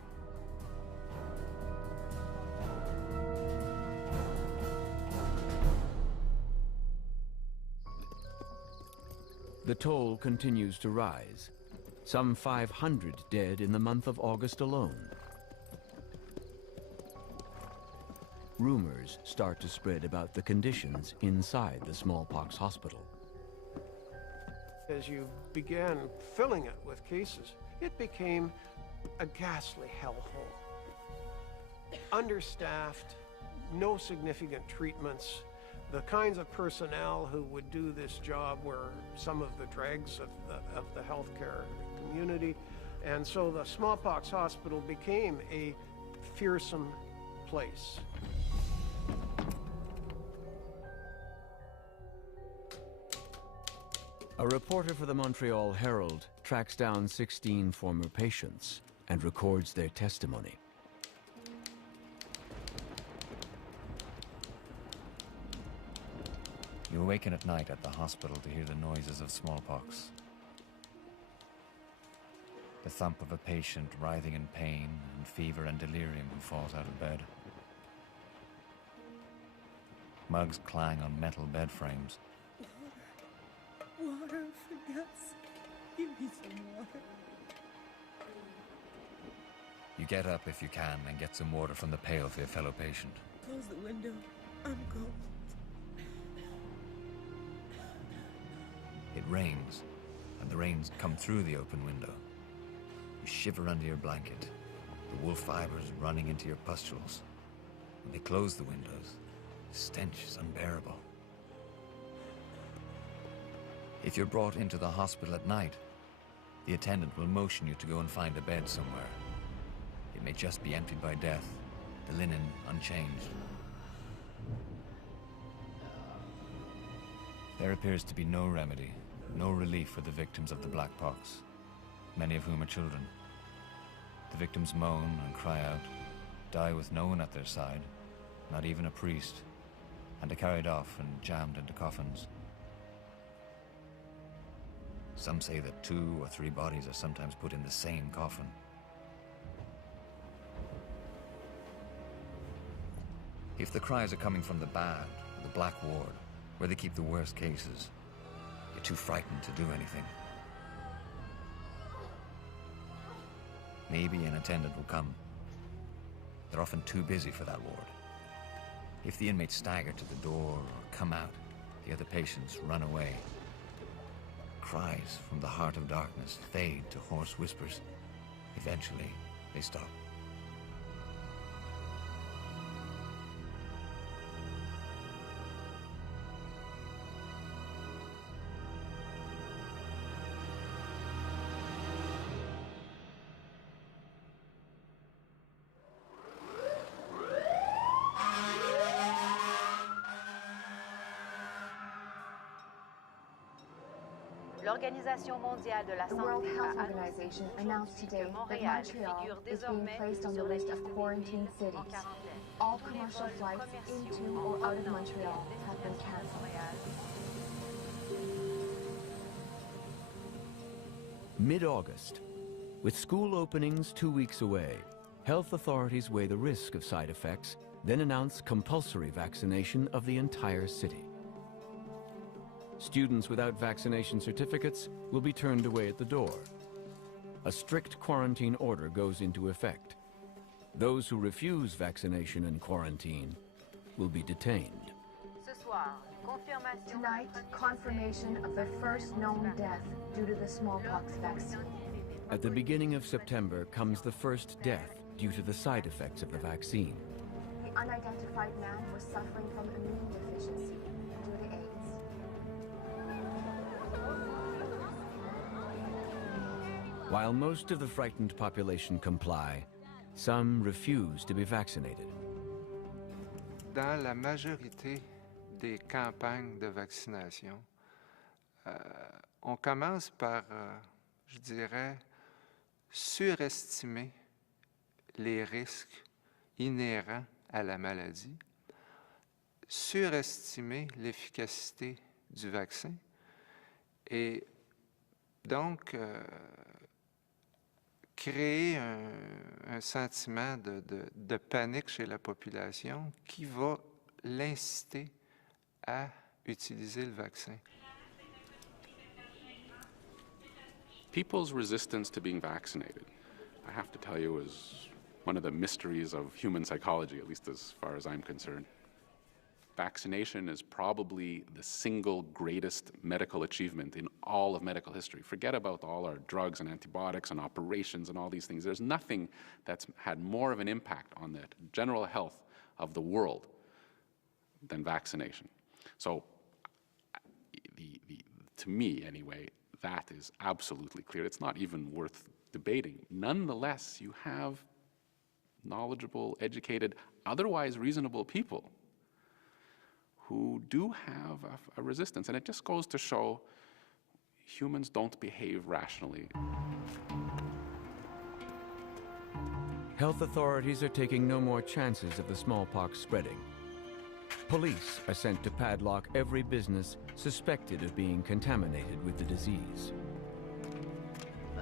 The toll continues to rise. Some 500 dead in the month of August alone. Rumors start to spread about the conditions inside the smallpox hospital. As you began filling it with cases, it became a ghastly hellhole. Understaffed, no significant treatments. The kinds of personnel who would do this job were some of the dregs of the healthcare community. And so the smallpox hospital became a fearsome place. A reporter for the Montreal Herald tracks down 16 former patients and records their testimony. You awaken at night at the hospital to hear the noises of smallpox. The thump of a patient writhing in pain and fever and delirium who falls out of bed. Mugs clang on metal bed frames. Water for God's sake. Give me some water. You get up if you can and get some water from the pail for your fellow patient. Close the window. I'm cold. It rains, and the rains come through the open window. You shiver under your blanket, the wool fibers running into your pustules. When they close the windows, the stench is unbearable. If you're brought into the hospital at night, the attendant will motion you to go and find a bed somewhere. It may just be emptied by death, the linen unchanged. There appears to be no remedy, no relief for the victims of the black pox, many of whom are children. The victims moan and cry out, die with no one at their side, not even a priest, and are carried off and jammed into coffins. Some say that 2 or 3 bodies are sometimes put in the same coffin. If the cries are coming from the bad, the black ward, where they keep the worst cases, you're too frightened to do anything. Maybe an attendant will come. They're often too busy for that ward. If the inmates stagger to the door or come out, the other patients run away. Cries from the heart of darkness fade to hoarse whispers. Eventually, they stop. L'Organisation mondiale de la The World Santé Health a Organization annoncé announced today que that Montréal Montreal figure is being désormais placed on the sur la list liste of des quarantine villes en cities. quarantaine. All Tous les commercial vols flights commerciaux into en or out of provenance Montreal des have been destinations de cancelled. Montréal. Mid-August, with school openings 2 weeks away, health authorities weigh the risk of side effects, then announce compulsory vaccination of the entire city. Students without vaccination certificates will be turned away at the door. A strict quarantine order goes into effect. Those who refuse vaccination and quarantine will be detained. Ce soir, confirmation. Tonight, confirmation of the first known death due to the smallpox vaccine. At the beginning of September comes the first death due to the side effects of the vaccine. The unidentified man was suffering from immune deficiency due to AIDS. While most of the frightened population comply, some refuse to be vaccinated. Dans la majorité des campagnes de vaccination, on commence par, je dirais, surestimer les risques inhérents à la maladie. surestimer l'efficacité du vaccin et donc créer un sentiment de panique chez la population qui va l'inciter à utiliser le vaccin. People's resistance to being vaccinated, I have to tell you, is one of the mysteries of human psychology, at least as far as I'm concerned. Vaccination is probably the single greatest medical achievement in all of medical history. Forget about all our drugs and antibiotics and operations and all these things. There's nothing that's had more of an impact on the general health of the world than vaccination. So, to me anyway, that is absolutely clear. It's not even worth debating. Nonetheless, you have knowledgeable, educated, otherwise reasonable people who do have a resistance. And it just goes to show humans don't behave rationally. Health authorities are taking no more chances of the smallpox spreading. Police are sent to padlock every business suspected of being contaminated with the disease.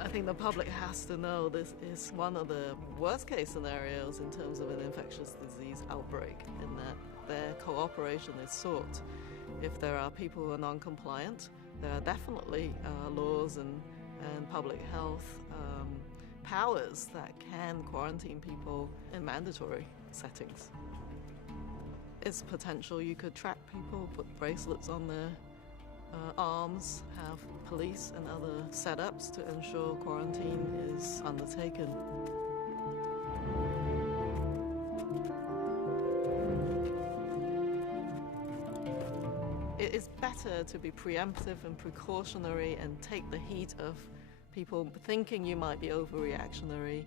I think the public has to know this is one of the worst case scenarios in terms of an infectious disease outbreak, in that their cooperation is sought. If there are people who are non-compliant, there are definitely laws and public health powers that can quarantine people in mandatory settings. It's potential you could track people, put bracelets on their arms, have police and other setups to ensure quarantine is undertaken. It is better to be preemptive and precautionary and take the heat of people thinking you might be overreactionary,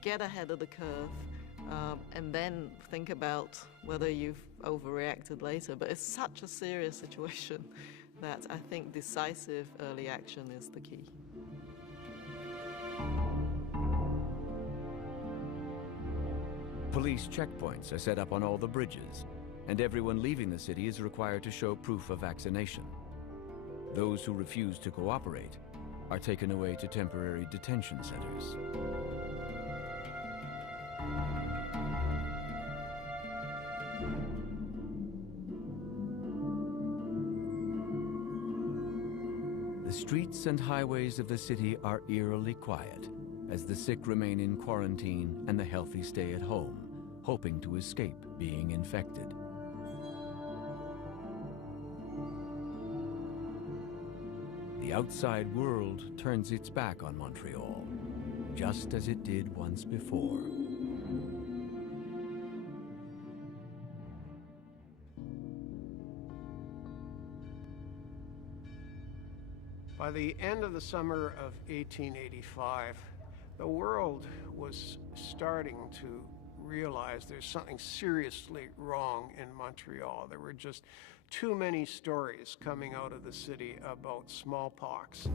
get ahead of the curve, and then think about whether you've overreacted later. But it's such a serious situation that I think decisive early action is the key. Police checkpoints are set up on all the bridges, and everyone leaving the city is required to show proof of vaccination. Those who refuse to cooperate are taken away to temporary detention centers. The streets and highways of the city are eerily quiet as the sick remain in quarantine and the healthy stay at home, hoping to escape being infected. The outside world turns its back on Montreal, just as it did once before. By the end of the summer of 1885, the world was starting to realize there's something seriously wrong in Montreal. There were just too many stories coming out of the city about smallpox.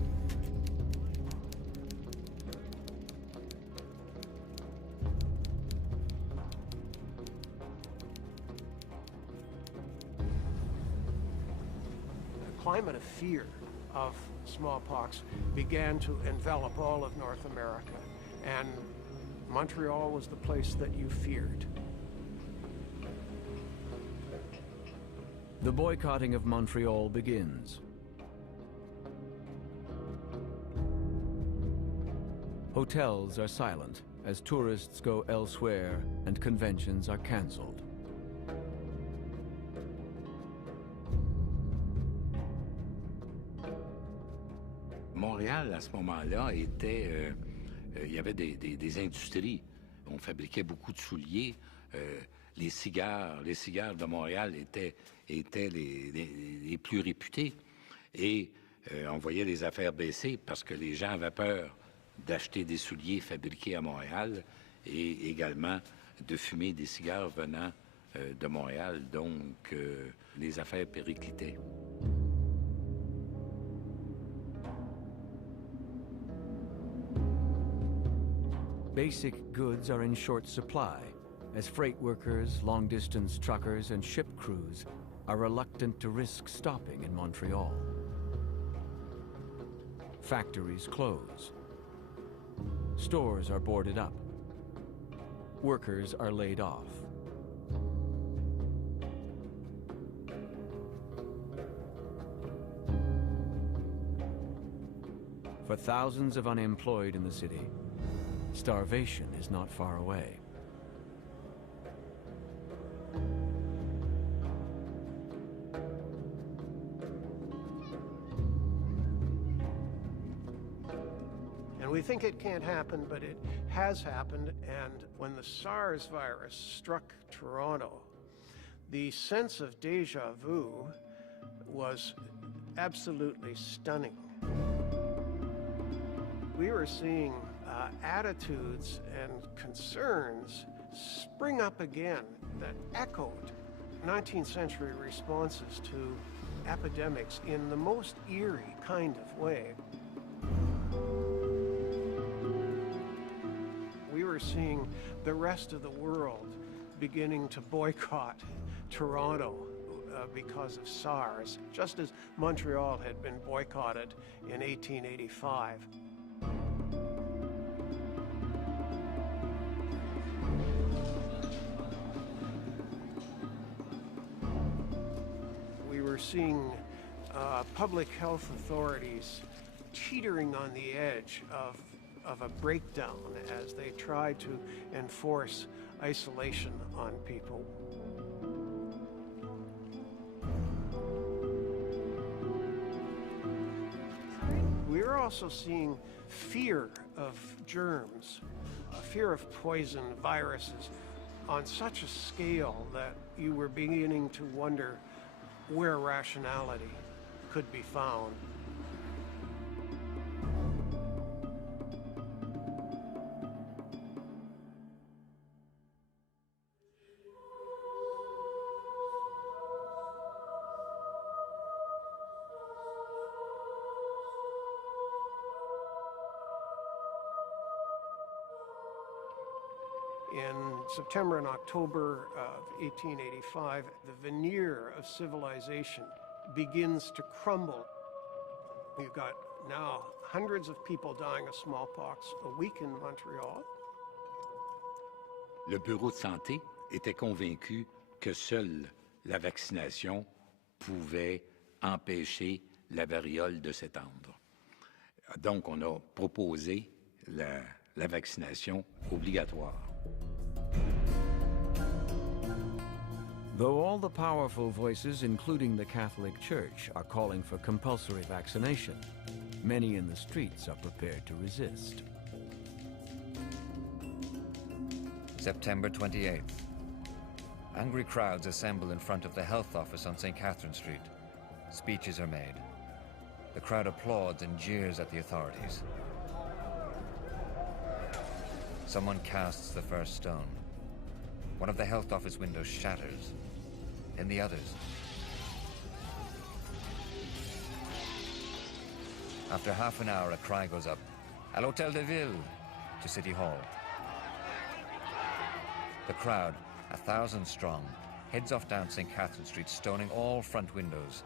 The climate of fear of smallpox began to envelop all of North America, and Montreal was the place that you feared. The boycotting of Montreal begins. Hotels are silent as tourists go elsewhere and conventions are canceled. Montréal, à ce moment-là, était... il y avait des industries. On fabriquait beaucoup de souliers. Les cigares de Montréal étaient les plus réputés. Et on voyait les affaires baisser parce que les gens avaient peur d'acheter des souliers fabriqués à Montréal et également de fumer des cigares venant de Montréal. Donc, les affaires périclitaient. Basic goods are in short supply as freight workers, long-distance truckers, and ship crews are reluctant to risk stopping in Montreal. Factories close. Stores are boarded up. Workers are laid off. For thousands of unemployed in the city, starvation is not far away. And we think it can't happen, but it has happened. And when the SARS virus struck Toronto, the sense of déjà vu was absolutely stunning. We were seeing attitudes and concerns spring up again that echoed 19th century responses to epidemics in the most eerie kind of way. We were seeing the rest of the world beginning to boycott Toronto because of SARS, just as Montreal had been boycotted in 1885. We were seeing public health authorities teetering on the edge of a breakdown as they tried to enforce isolation on people. We were also seeing fear of germs, fear of poison, viruses, on such a scale that you were beginning to wonder where rationality could be found. In September and October of 1885, the veneer of civilization begins to crumble. You've got now hundreds of people dying of smallpox a week in Montreal. Le Bureau de santé était convaincu que seule la vaccination pouvait empêcher la variole de s'étendre. Donc, on a proposé la vaccination obligatoire. Though all the powerful voices, including the Catholic Church, are calling for compulsory vaccination, many in the streets are prepared to resist. September 28th. Angry crowds assemble in front of the health office on St. Catherine Street. Speeches are made. The crowd applauds and jeers at the authorities. Someone casts the first stone. One of the health office windows shatters, then the others. After half an hour, a cry goes up, "À l'Hôtel de Ville," to City Hall. The crowd, 1,000 strong, heads off down St. Catherine Street, stoning all front windows,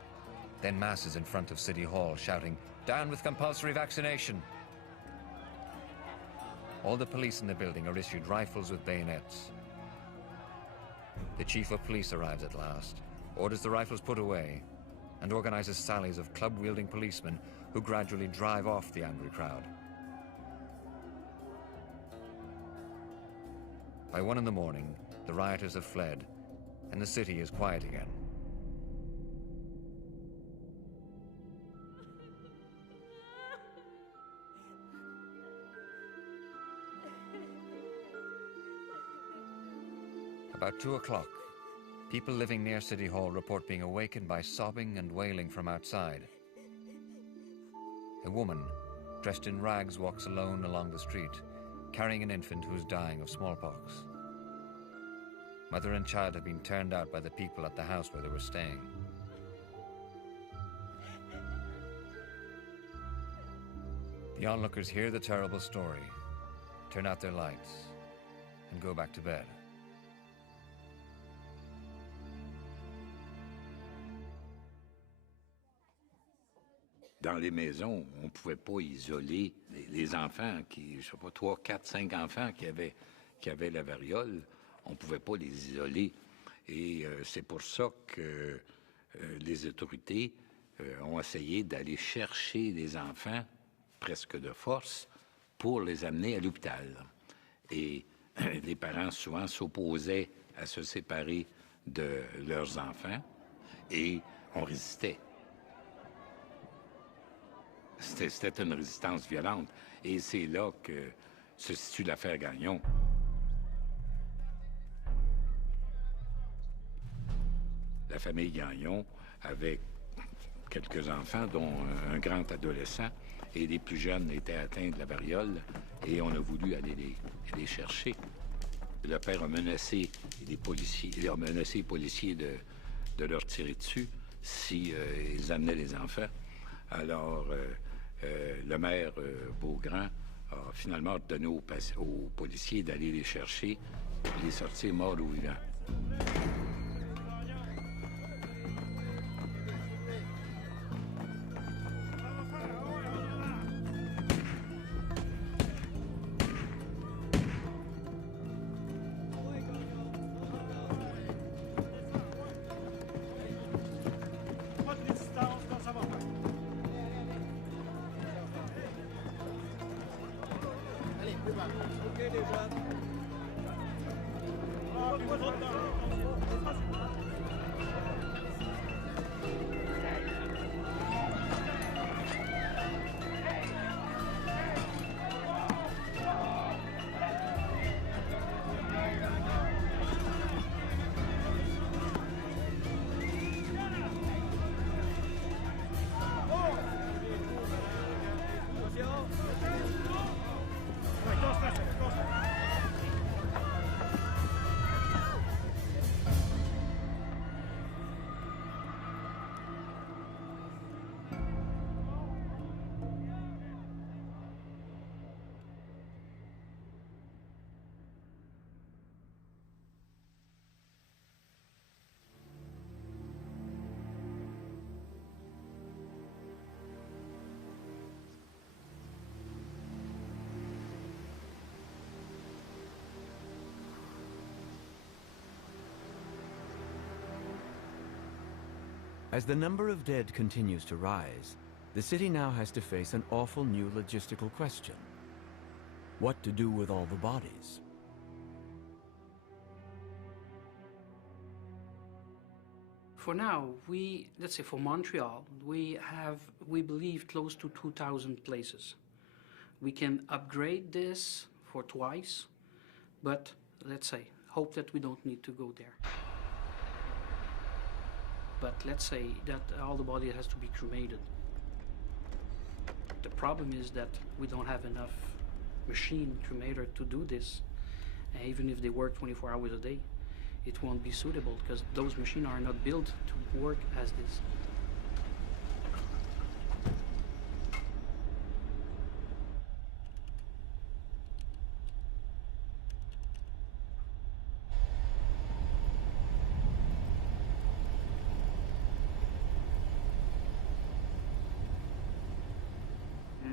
then masses in front of City Hall, shouting, "Down with compulsory vaccination!" All the police in the building are issued rifles with bayonets. The chief of police arrives at last, orders the rifles put away, and organizes sallies of club-wielding policemen who gradually drive off the angry crowd. By 1 in the morning, the rioters have fled, and the city is quiet again. About 2 o'clock, people living near City Hall report being awakened by sobbing and wailing from outside. A woman, dressed in rags, walks alone along the street, carrying an infant who is dying of smallpox. Mother and child have been turned out by the people at the house where they were staying. The onlookers hear the terrible story, turn out their lights, and go back to bed. Dans les maisons, on ne pouvait pas isoler les enfants, je ne sais pas, 3, 4, 5 enfants qui avaient la variole, on ne pouvait pas les isoler. Et c'est pour ça que les autorités ont essayé d'aller chercher les enfants, presque de force, pour les amener à l'hôpital. Et les parents, souvent, s'opposaient à se séparer de leurs enfants et on résistait. C'était une résistance violente. Et c'est là que se situe l'affaire Gagnon. La famille Gagnon avait quelques enfants, dont un grand adolescent, et les plus jeunes étaient atteints de la variole, et on a voulu aller les chercher. Le père a menacé les policiers, de leur tirer dessus si ils amenaient les enfants. Alors, le maire Beaugrand a finalement ordonné aux policiers d'aller les chercher et les sortir morts ou vivants. As the number of dead continues to rise, the city now has to face an awful new logistical question. What to do with all the bodies? For now, let's say for Montreal, we believe close to 2,000 places. We can upgrade this for twice, but let's say, hope that we don't need to go there. But let's say that all the body has to be cremated. The problem is that we don't have enough machine cremator to do this. And even if they work 24 hours a day, it won't be suitable because those machines are not built to work as this.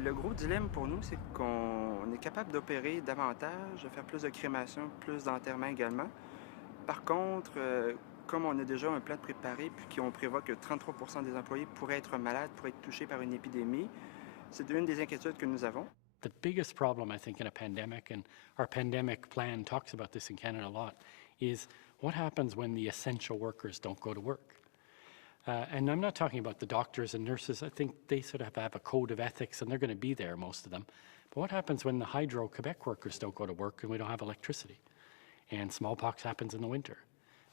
Le gros dilemme pour nous, c'est qu'on est capable d'opérer davantage, de faire plus de crémation, plus d'enterrement également. Par contre, comme on a déjà un plan de préparé, puis qu'on prévoit que 33% des employés pourraient être malades, pourraient être touchés par une épidémie, c'est une des inquiétudes que nous avons. The biggest problem, I think, in a pandemic, and our pandemic plan talks about this in Canada a lot, is what happens when the essential workers don't go to work. And I'm not talking about the doctors and nurses. I think they sort of have a code of ethics and they're going to be there, most of them. But what happens when the Hydro-Quebec workers don't go to work and we don't have electricity? And smallpox happens in the winter.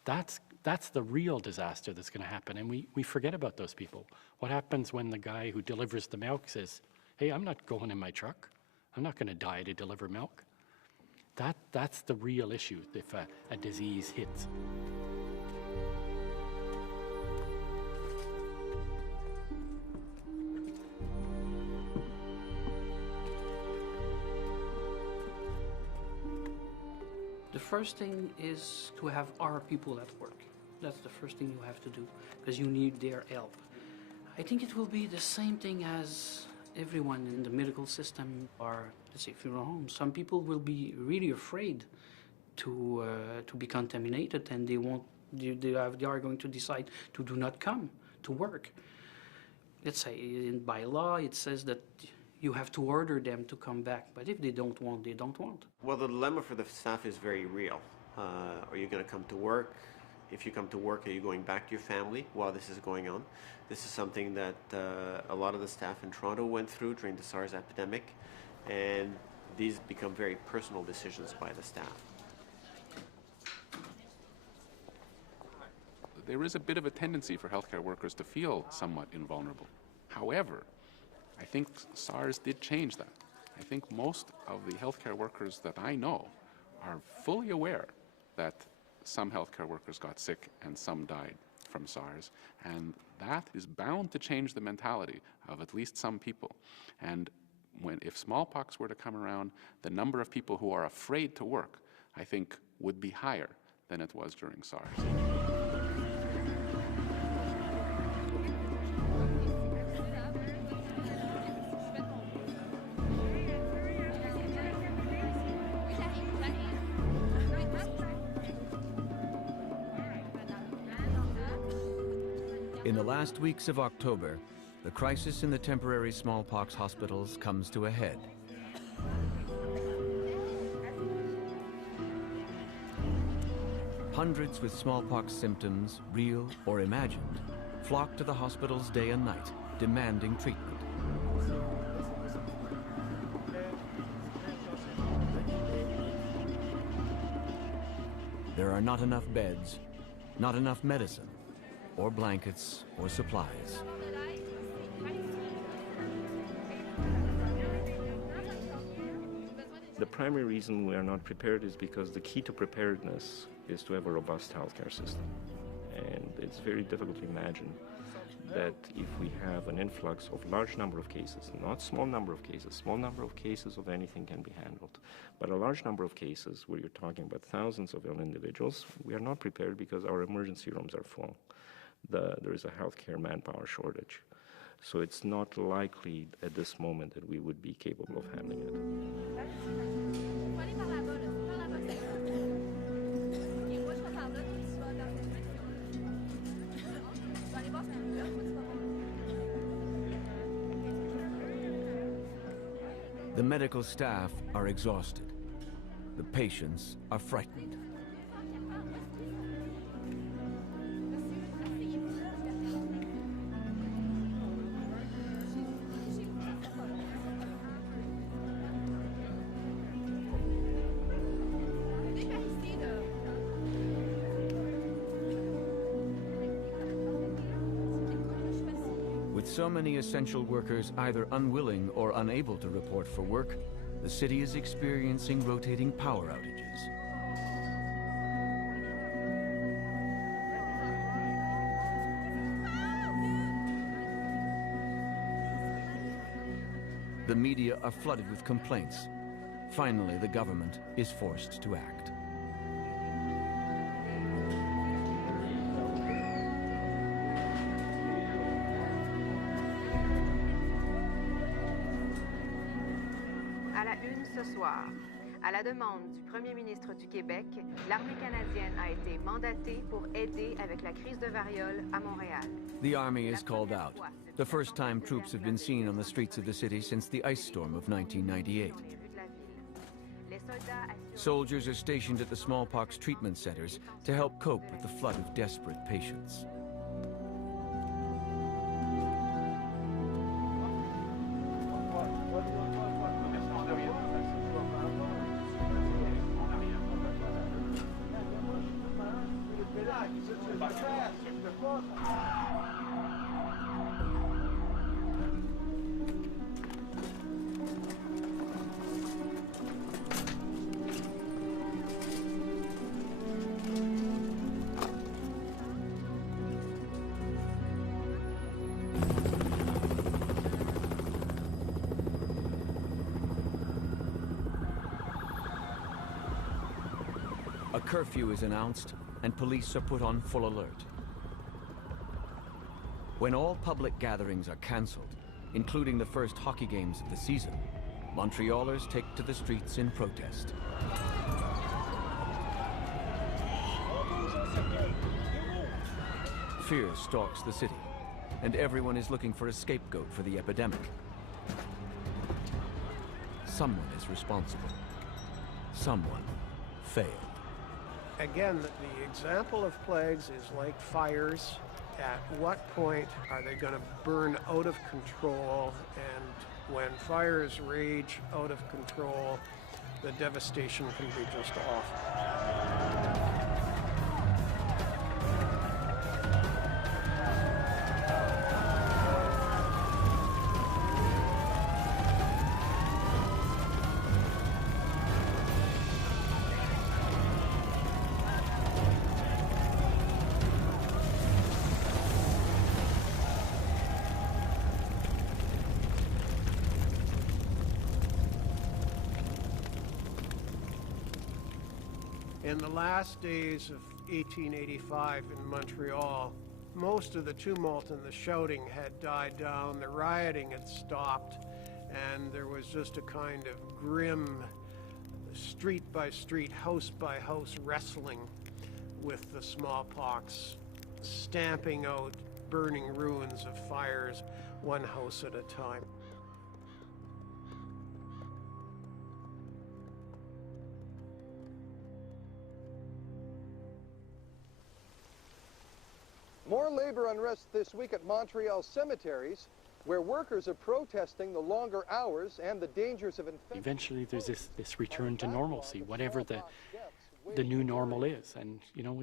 That's the real disaster that's going to happen. And we forget about those people. What happens when the guy who delivers the milk says, hey, I'm not going in my truck. I'm not going to die to deliver milk. That's the real issue if a disease hits. The first thing is to have our people at work. That's the first thing you have to do, because you need their help. I think it will be the same thing as everyone in the medical system or, let's say, funeral homes. Some people will be really afraid to be contaminated, and they are going to decide to do not come to work. Let's say by law it says that you have to order them to come back, but if they don't want, they don't want. Well, the dilemma for the staff is very real. Are you going to come to work? If you come to work, are you going back to your family while this is going on? This is something that a lot of the staff in Toronto went through during the SARS epidemic, and these become very personal decisions by the staff. There is a bit of a tendency for healthcare workers to feel somewhat invulnerable. However, I think SARS did change that. I think most of the healthcare workers that I know are fully aware that some healthcare workers got sick and some died from SARS, and that is bound to change the mentality of at least some people. And if smallpox were to come around, the number of people who are afraid to work, I think, would be higher than it was during SARS. In the last weeks of October, the crisis in the temporary smallpox hospitals comes to a head. Hundreds with smallpox symptoms, real or imagined, flock to the hospitals day and night, demanding treatment. There are not enough beds, not enough medicine, or blankets, or supplies. The primary reason we are not prepared is because the key to preparedness is to have a robust healthcare system. And it's very difficult to imagine that if we have an influx of large number of cases, not small number of cases, small number of cases of anything can be handled, but a large number of cases where you're talking about thousands of ill individuals, we are not prepared because our emergency rooms are full. There is a healthcare manpower shortage. So it's not likely at this moment that we would be capable of handling it. The medical staff are exhausted. The patients are frightened. So many essential workers either unwilling or unable to report for work, the city is experiencing rotating power outages. The media are flooded with complaints. Finally, the government is forced to act. À la demande du Premier ministre du Québec, l'armée canadienne a été mandatée pour aider avec la crise de variole à Montréal. The army is called out. The first time troops have been seen on the streets of the city since the ice storm of 1998. Soldiers are stationed at the smallpox treatment centers to help cope with the flood of desperate patients. A curfew is announced, and police are put on full alert. When all public gatherings are cancelled, including the first hockey games of the season, Montrealers take to the streets in protest. Fear stalks the city, and everyone is looking for a scapegoat for the epidemic. Someone is responsible. Someone failed. Again, the example of plagues is like fires. At what point are they going to burn out of control? And when fires rage out of control, the devastation can be just awful. In the last days of 1885 in Montreal, most of the tumult and the shouting had died down, the rioting had stopped, and there was just a kind of grim street by street, house by house wrestling with the smallpox, stamping out burning ruins of fires, one house at a time. More labor unrest this week at Montreal cemeteries, where workers are protesting the longer hours and the dangers of infection. Eventually there's this return to normalcy, whatever the new normal is. And, you know,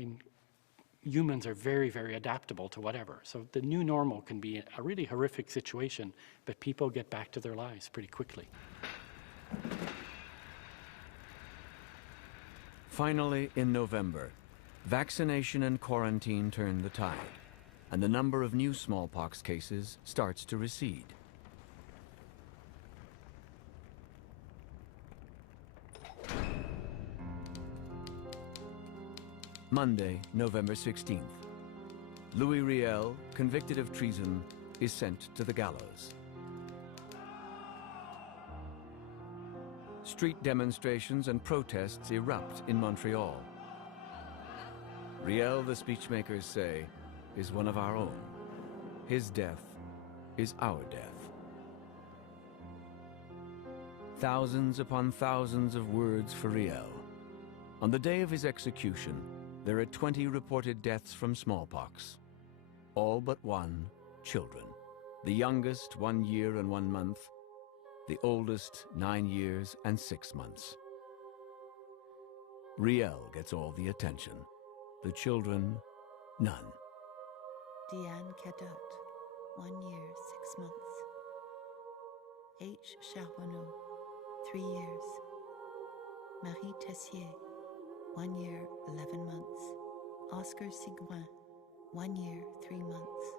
humans are very, very adaptable to whatever. So the new normal can be a really horrific situation, but people get back to their lives pretty quickly. Finally, in November, vaccination and quarantine turn the tide, and the number of new smallpox cases starts to recede. Monday, November 16th. Louis Riel, convicted of treason, is sent to the gallows. Street demonstrations and protests erupt in Montreal. Riel, the speechmakers say, is one of our own. His death is our death. Thousands upon thousands of words for Riel. On the day of his execution, there are 20 reported deaths from smallpox. All but one, children. The youngest, 1 year and 1 month. The oldest, 9 years and 6 months. Riel gets all the attention. The children, none. Diane Cadot, 1 year, 6 months. H. Charbonneau, 3 years. Marie Tessier, 1 year, 11 months. Oscar Sigouin, 1 year, 3 months.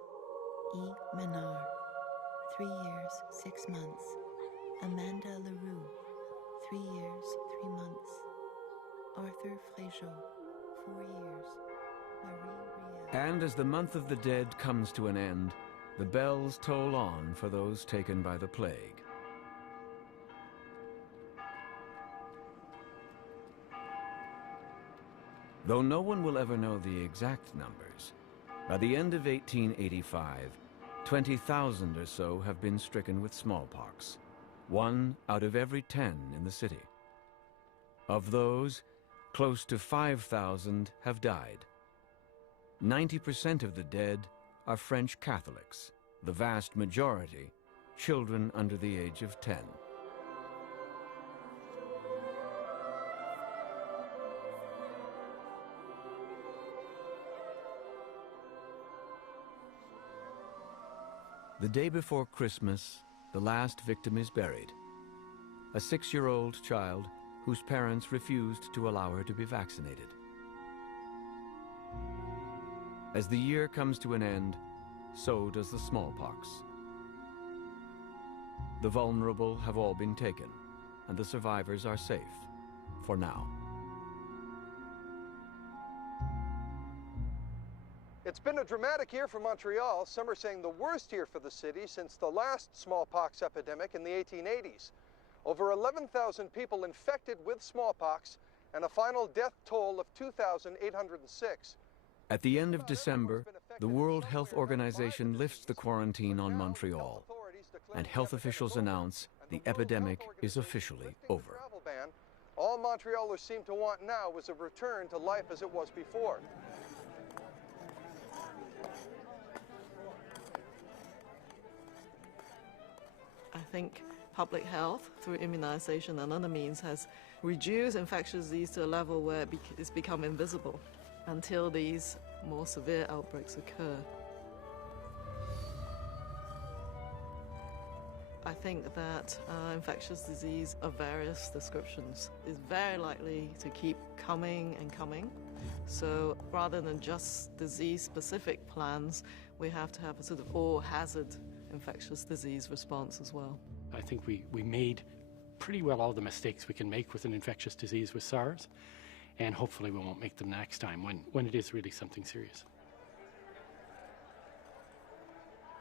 E. Menard, 3 years, 6 months. Amanda Leroux, 3 years, 3 months. Arthur Fréjot, 4 years. And as the month of the dead comes to an end, the bells toll on for those taken by the plague. Though no one will ever know the exact numbers, by the end of 1885, 20,000 or so have been stricken with smallpox, 1 out of every 10 in the city. Of those, close to 5,000 have died. 90% of the dead are French Catholics, the vast majority children under the age of 10. The day before Christmas, the last victim is buried. A 6-year-old child whose parents refused to allow her to be vaccinated. As the year comes to an end, so does the smallpox. The vulnerable have all been taken, and the survivors are safe, for now. It's been a dramatic year for Montreal. Some are saying the worst year for the city since the last smallpox epidemic in the 1880s. Over 11,000 people infected with smallpox and a final death toll of 2,806. At the end of December, the World Health Organization lifts the quarantine on Montreal, and health officials announce the epidemic is officially over. All Montrealers seem to want now is a return to life as it was before. I think public health, through immunization and other means, has reduced infectious disease to a level where it's become invisible until these more severe outbreaks occur. I think that infectious disease of various descriptions is very likely to keep coming and coming. So rather than just disease-specific plans, we have to have a sort of all-hazard infectious disease response as well. I think we made pretty well all the mistakes we can make with an infectious disease with SARS, and hopefully we won't make them next time when it is really something serious.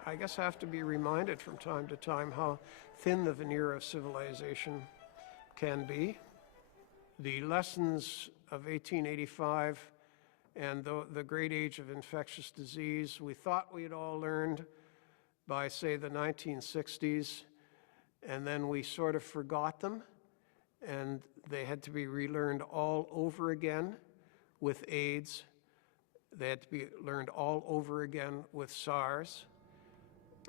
I guess I have to be reminded from time to time how thin the veneer of civilization can be. The lessons of 1885 and the great age of infectious disease, we thought we had all learned by, say, the 1960s, and then we sort of forgot them, and they had to be relearned all over again with AIDS. They had to be learned all over again with SARS.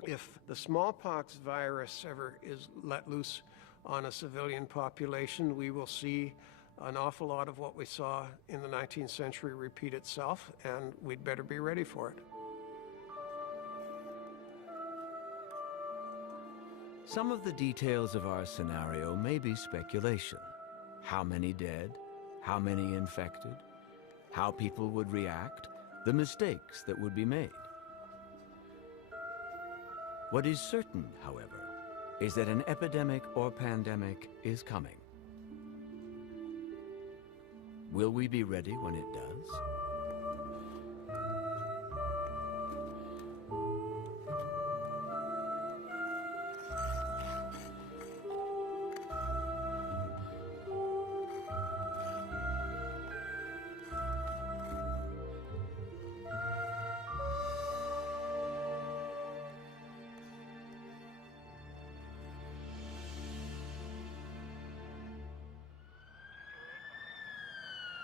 If the smallpox virus ever is let loose on a civilian population, we will see an awful lot of what we saw in the 19th century repeat itself, and we'd better be ready for it. Some of the details of our scenario may be speculation. How many dead? How many infected? How people would react? The mistakes that would be made. What is certain, however, is that an epidemic or pandemic is coming. Will we be ready when it does?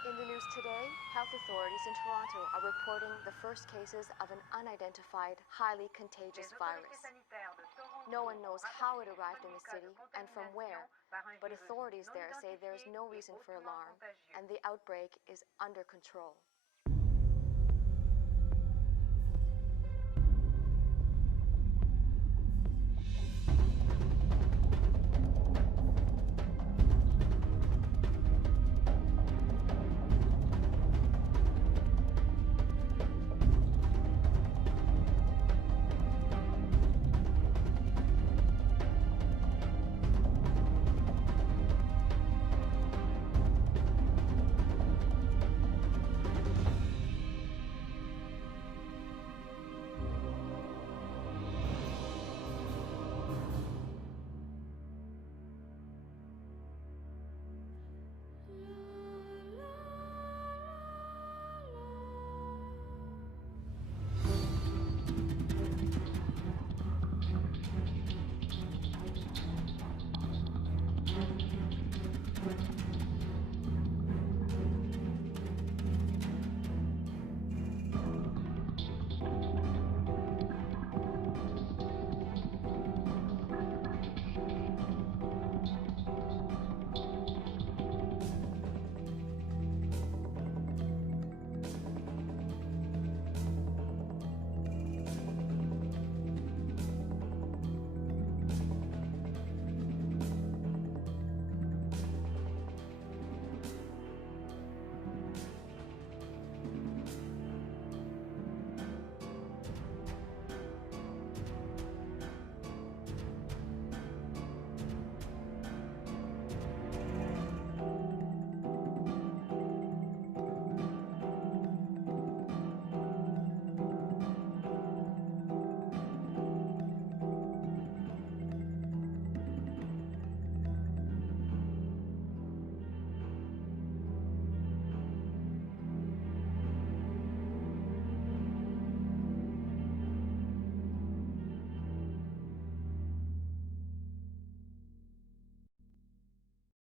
In the news today, health authorities in Toronto are reporting the first cases of an unidentified, highly contagious virus. No one knows how it arrived in the city and from where, but authorities there say there is no reason for alarm and the outbreak is under control.